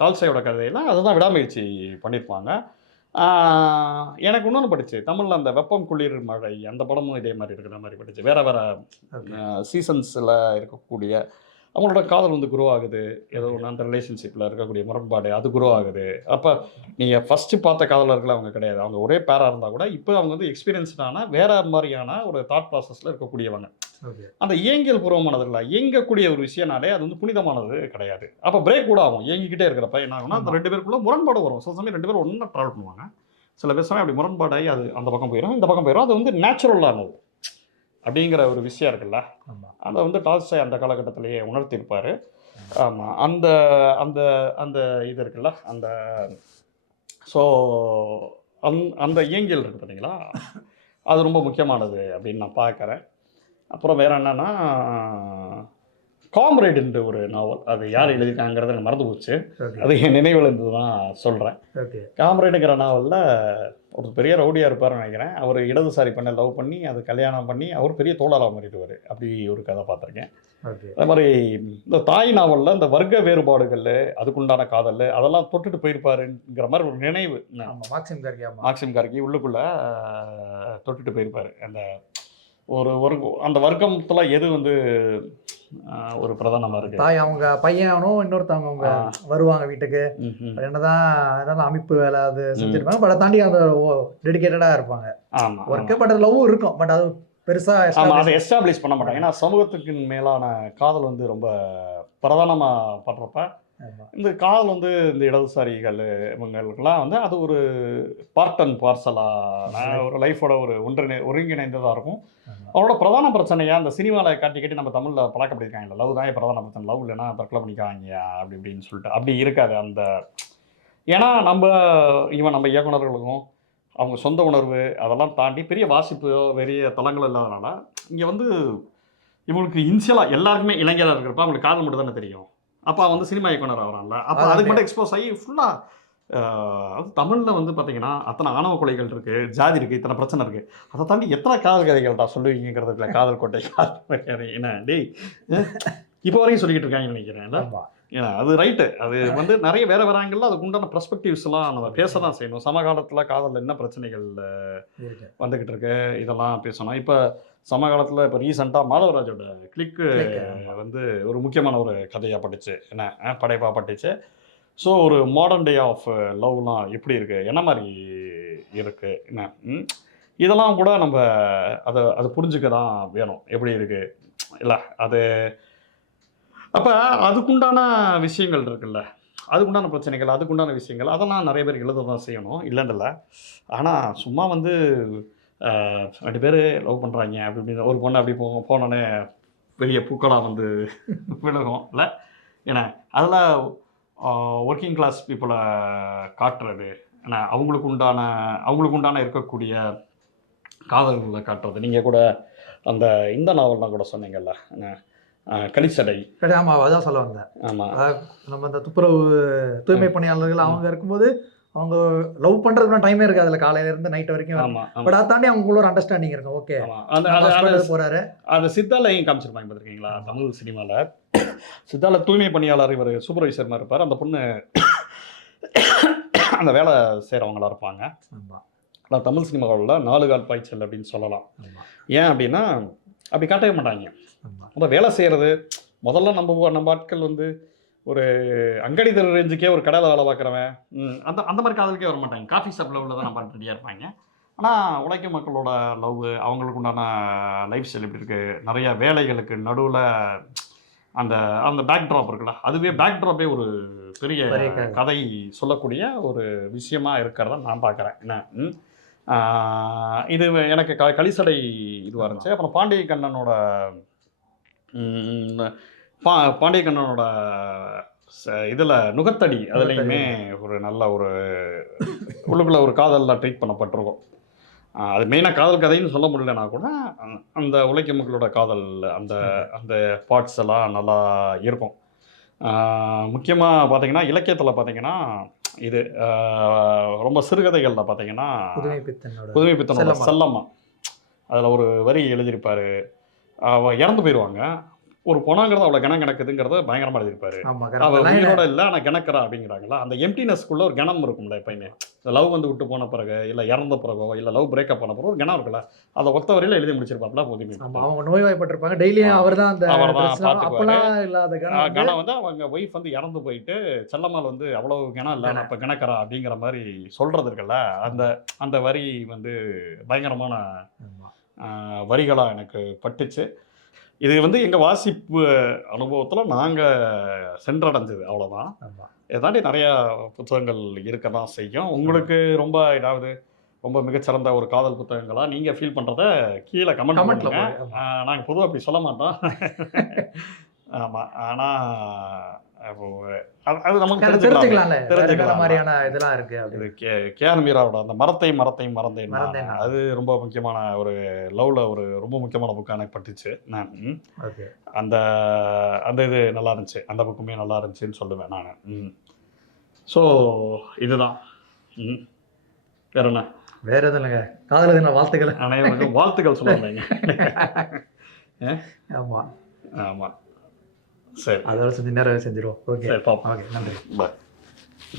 டால்ஸ்டாயோட கதையில் அதுதான் விடாமுயற்சி பண்ணியிருப்பாங்க. எனக்கு இன்னொன்று படிச்சு தமிழில் அந்த வெப்பம் குளிர் மழை அந்த படமும் இதே மாதிரி இருக்கிற மாதிரி படிச்சு வேற வேற ஓகே. சீசன்ஸில் இருக்கக்கூடிய அவங்களோட காதல் வந்து குரோ ஆகுது. ஏதோ ஒன்று அந்த ரிலேஷன்ஷிப்பில் இருக்கக்கூடிய முரண்பாடு அது குரோ ஆகுது. அப்போ நீங்கள் ஃபஸ்ட்டு பார்த்த காதலர்கள் அவங்க கிடையாது. அவங்க ஒரே பேராக இருந்தால் கூட இப்போ அவங்க வந்து எக்ஸ்பீரியன்ஸ்டான வேற மாதிரியான ஒரு தாட் ப்ராசஸில் இருக்கக்கூடியவங்க. ஓகே. அந்த இயங்கியல் பூர்வமானது இல்லை, இயங்கக்கூடிய ஒரு விஷயம்னாலே அது வந்து புனிதமானது கிடையாது. அப்போ பிரேக் கூட ஆகும். இயங்கிக்கிட்டே இருக்கிறப்ப என்ன ஆகும்னா அந்த 2 பேருக்குள்ள முரண்பாடு வரும். சில சமயம் 2 பேரும் ஒன்றா ட்ராவல் பண்ணுவாங்க. சில பேர் சமயம் அப்படி முரண்பாடாகி அது அந்த பக்கம் போயிடும், இந்த பக்கம் போயிடும். அது வந்து நேச்சுரலானது அப்படிங்கிற ஒரு விஷயம் இருக்குல்ல, ஆமா. அதை வந்து டால்ஸ்டாய் அந்த காலகட்டத்திலேயே உணர்த்தியிருப்பார். ஆமாம். அந்த அந்த அந்த இது இருக்குல்ல, அந்த ஸோ அந்த இயங்கியல் இருக்குது பார்த்தீங்களா, அது ரொம்ப முக்கியமானது அப்படின்னு நான் பார்க்குறேன். அப்புறம் வேறு என்னென்னா காம்ரேடுன்ற ஒரு நாவல், அது யார் எழுதியிருக்காங்கிறது எனக்கு மறந்து போச்சு. ஓகே. அது என் நினைவில் இருந்து தான் சொல்கிறேன். ஓகே. காம்ரேடுங்கிற நாவலில் ஒரு பெரிய ரவுடியாக இருப்பார்னு நினைக்கிறேன். அவர் இடதுசாரி பண்ண லவ் பண்ணி அது கல்யாணம் பண்ணி அவர் பெரிய தோழராக மாறிடுவார். அப்படி ஒரு கதை பார்த்துருக்கேன். ஓகே. அதே மாதிரி இந்த தாய் நாவலில் இந்த வர்க்க வேறுபாடுகள் அதுக்குண்டான காதல் அதெல்லாம் தொட்டுட்டு போயிருப்பாருங்கிற மாதிரி ஒரு நினைவு. ஆமா, மாக்சிம் கார்கி. ஆமா. மாக்சிம் கார்கி உள்ளுக்குள்ளே தொட்டுட்டு போயிருப்பார். அந்த ஒரு ஒரு அந்த வர்க்கத்தில் எது வந்து ஒரு பிரதானமாக இருக்குது. தாய் அவங்க பையனும் இன்னொருத்தவங்க அவங்க வருவாங்க வீட்டுக்கு. என்னதான் அதெல்லாம் அமைப்பு வேலை அது செஞ்சிருப்பாங்க. பட் அதை தாண்டி அந்த டெடிகேட்டடாக இருப்பாங்க. ஆமாம். ஒர்க்கு பட் அது லவ் இருக்கும். பட் அது பெருசாக ஆமாம், அதை எஸ்டாப்ளிஷ் பண்ண மாட்டாங்க. ஏன்னா சமூகத்துக்கு மேலான காதல் வந்து ரொம்ப பிரதானமாக படுறப்ப இந்த காதல் வந்து இந்த இடதுசாரிகள் இவங்களுக்கெல்லாம் வந்து அது ஒரு பார்ட் அண்ட் பார்சலான ஒரு லைஃபோட ஒரு ஒருங்கிணைந்ததாக இருக்கும். அவரோட பிரதான பிரச்சனையாக அந்த சினிமாவில் காட்டி நம்ம தமிழில் பழக்கப்படுத்திருக்காங்க. லவ் தான் பிரதான பிரச்சனை, லவ் இல்லைன்னா தற்கொலை பண்ணிக்காங்க அப்படி இப்படின்னு சொல்லிட்டு அப்படி இருக்காது அந்த. ஏன்னா நம்ம இயக்குனர்களுக்கும் அவங்க சொந்த உணர்வு அதெல்லாம் தாண்டி பெரிய வாசிப்போ பெரிய தளங்கள் இல்லாதனால இங்கே வந்து இவங்களுக்கு இனிஷியலாக எல்லாருக்குமே இளைஞராக இருக்கிறப்ப அவங்களுக்கு காதல் மட்டும் தானே தெரியும். அப்போ வந்து சினிமா இயக்குனர் ஆகிறான்ல, அப்போ அதுக்கு மட்டும் எக்ஸ்போஸ் ஆகி ஃபுல்லாக அது தமிழில் வந்து பார்த்தீங்கன்னா அத்தனை ஆணவ கொலைகள் இருக்குது, ஜாதி இருக்குது, இத்தனை பிரச்சனை இருக்குது. அதை தாண்டி எத்தனை காதல் கதைகள் தான் சொல்லுவீங்கிறதுல காதல் கோட்டை காதல் என்ன டேய் இப்போ வரைக்கும் சொல்லிக்கிட்டு இருக்காங்கன்னு நினைக்கிறேன். ஏன்னா அது ரைட்டு. அது வந்து நிறைய வேறு ஆங்கிளில் அதுக்கு உண்டான பெர்ஸ்பெக்டிவ்ஸ்லாம் நம்ம பேச தான் செய்யணும். சமகாலத்தில் காதலில் என்ன பிரச்சனைகள் வந்துக்கிட்டு இருக்கு இதெல்லாம் பேசணும். இப்போ சமகாலத்தில் இப்போ ரீசெண்டாக மாதவராஜோட கிளிக்கு வந்து ஒரு முக்கியமான ஒரு கதையாக பட்டுச்சு, என்ன படைப்பாக பட்டுச்சு. ஸோ ஒரு மாடர்ன் டே ஆஃப் லவ்லாம் எப்படி இருக்குது, என்ன மாதிரி இருக்குது, என்ன இதெல்லாம் கூட நம்ம அதை புரிஞ்சுக்க தான் வேணும் எப்படி இருக்குது இல்லை. அது அப்போ அதுக்குண்டான விஷயங்கள் இருக்குல்ல, அதுக்குண்டான பிரச்சனைகள் அதுக்குண்டான விஷயங்கள் அதெல்லாம் நிறைய பேர் எழுத தான் செய்யணும், இல்லைன்னு. ஆனால் சும்மா வந்து 2 பேர் லவ் பண்ணுறாங்க அப்படி இப்படின்னு ஒரு பொண்ணு அப்படி போனோடனே பெரிய பூக்களாக வந்து விலகும் இல்லை. ஏன்னா அதில் ஒர்க்கிங் கிளாஸ் பீப்புளை காட்டுறது, ஏன்னா அவங்களுக்கு உண்டான இருக்கக்கூடிய காதல்களை காட்டுறது. நீங்கள் கூட அந்த இந்த நாவல்லாம் கூட சொன்னீங்கல்ல, என்ன கலிச்சடை. ஆமாம், அதான் சொல்ல வந்தேன். ஆமாம், நம்ம இந்த துப்புரவு தூய்மை பணியாளர்கள் அவங்க இருக்கும்போது அவங்க லவ் பண்ணுறதுக்கு டைமே இருக்குது அதில் காலையிலேருந்து நைட் வரைக்கும். ஆமாம். பட் அதை தாண்டி அவங்களுக்குள்ள ஒரு அண்டர்ஸ்டாண்டிங் இருக்கும். ஓகே, போகிறாரு. அது சித்தாலையும் காமிச்சிருப்பாங்க பார்த்துருக்கீங்களா தமிழ் சினிமாவில். சித்தால தூய்மை பணியாளர் இவர் சூப்பர்வைசர் மாதிரி இருப்பார், அந்த பொண்ணு அந்த வேலை செய்கிறவங்களா இருப்பாங்க. ஆனால் தமிழ் சினிமாவில் 4 கால் பாய்ச்சல் அப்படின்னு சொல்லலாம். ஏன் அப்படின்னா அப்படி காட்டவே மாட்டாங்க. அந்த வேலை செய்கிறது முதல்ல நம்ம ஆட்கள் வந்து ஒரு அங்கடி தர ரேஞ்சுக்கே ஒரு கடையில் வேலை பார்க்குறவன் அந்த மாதிரி காதலுக்கே வர மாட்டாங்க. காஃபி ஷாப் லெவலில் தான் நம்ம ரெடியாக இருப்பாங்க. ஆனால் உழைக்கும் மக்களோட லவ் அவங்களுக்கு உண்டான லைஃப் ஸ்டைல் எப்படி இருக்குது, நிறைய வேலைகளுக்கு நடுவில் அந்த அந்த பேக்ட்ராப் இருக்குல்ல, அதுவே பேக்ட்ராப்பே ஒரு பெரிய கதை சொல்லக்கூடிய ஒரு விஷயமா இருக்கிறத நான் பார்க்குறேன். என்ன இது எனக்கு கலிசடை இதுவாக இருந்துச்சு. அப்புறம் பாண்டிய கண்ணனோட இதில் நுகத்தடி அதுலேயுமே ஒரு நல்ல ஒரு உள்ளுக்குள்ள ஒரு காதலில் ட்ரீட் பண்ணப்பட்டிருக்கும். அது மெயினாக காதல் கதைன்னு சொல்ல முடியலனா கூட அந்த உழைக்கும் மக்களோட காதல் அந்த அந்த பார்ட்ஸ் எல்லாம் நல்லா இருக்கும். முக்கியமாக பார்த்தீங்கன்னா இலக்கியத்தில் பார்த்தீங்கன்னா இது ரொம்ப சிறுகதைகளில் பார்த்தீங்கன்னா புதுமை பித்தனோட செல்லம்மா அதில் ஒரு வரி எழுதியிருப்பார். அவள் இறந்து போயிடுவாங்க. ஒரு பொணாங்கிறது அவ்வளோ கணம் கிடக்குதுங்கிறத பயங்கரமாக எழுதியிருப்பாரு. ஆமா அவ கரெக்ட். உயிரோட இல்லை ஆனால் கிணக்கிறா அப்படிங்கிறாங்களா, அந்த எம்டினஸ்க்குள்ள ஒரு கணம் இருக்கும்ல எப்பயுமே. லவ் வந்து விட்டு போன பிறகு, இல்லை இறந்த பிறகோ, இல்லை லவ் பிரேக்கப் பண்ண பிறகு ஒரு கணம் இருக்குல்ல, அதை ஒத்த வரையில் எழுதி முடிச்சிருப்பாப்ல புதுமை. ஆமா அவங்க நோய்வாய்ப்பட்டிருப்பாங்க. டெய்லியும் அவர்தான் அந்த அவர்தான் பிரச்சனை. பார்த்துக்குவாரு. அப்பெல்லாம் இல்லாத கணம் கணம் வந்து அவங்க ஒய்ஃப் வந்து இறந்து போயிட்டு செல்லம்மாள் வந்து அவ்வளவு கணம் இல்லை அப்போ கிணக்கிறா அப்படிங்கிற மாதிரி சொல்றது இருக்குல்ல, அந்த அந்த வரி வந்து பயங்கரமான வரிகளாக எனக்கு பட்டுச்சு. இது வந்து எங்கள் வாசிப்பு அனுபவத்தில் நாங்கள் சென்றடைஞ்சது அவ்வளோதான். இதை தாண்டி நிறையா புத்தகங்கள் இருக்க தான் செய்யும். உங்களுக்கு ரொம்ப ஏதாவது ரொம்ப மிகச்சிறந்த ஒரு காதல் புத்தகங்களா நீங்கள் ஃபீல் பண்ணுறத கீழே கமெண்ட் பண்ணுங்க. நாங்கள் பொதுவாக அப்படி சொல்ல மாட்டோம். ஆமாம், ஆனால் அது நமக்கு தெரிஞ்சுக்கலாம் மாதிரியான இதெல்லாம் இருக்கு. இது கேஆர் மீராவோட அந்த மரத்தை மரத்தை மறந்தேன், அது ரொம்ப முக்கியமான ஒரு லவ்ல ஒரு ரொம்ப முக்கியமான புக்காக எனக்கு பட்டுச்சு. நான் அந்த அந்த இது நல்லா இருந்துச்சு, அந்த புக்குமே நல்லா இருந்துச்சுன்னு சொல்லுவேன் நான். ஸோ இதுதான். வேற என்ன? வேற எதுவும் இல்லைங்க. காதல் தின வாழ்த்துக்கள். அனைவருக்கும் வாழ்த்துக்கள் சொல்லுங்க. ஆமா ஆமா சரி, அதோட செஞ்சு நேரம் செஞ்சிருவோம். ஓகே சரி, பாப்போம். ஓகே, நன்றி. பாய்.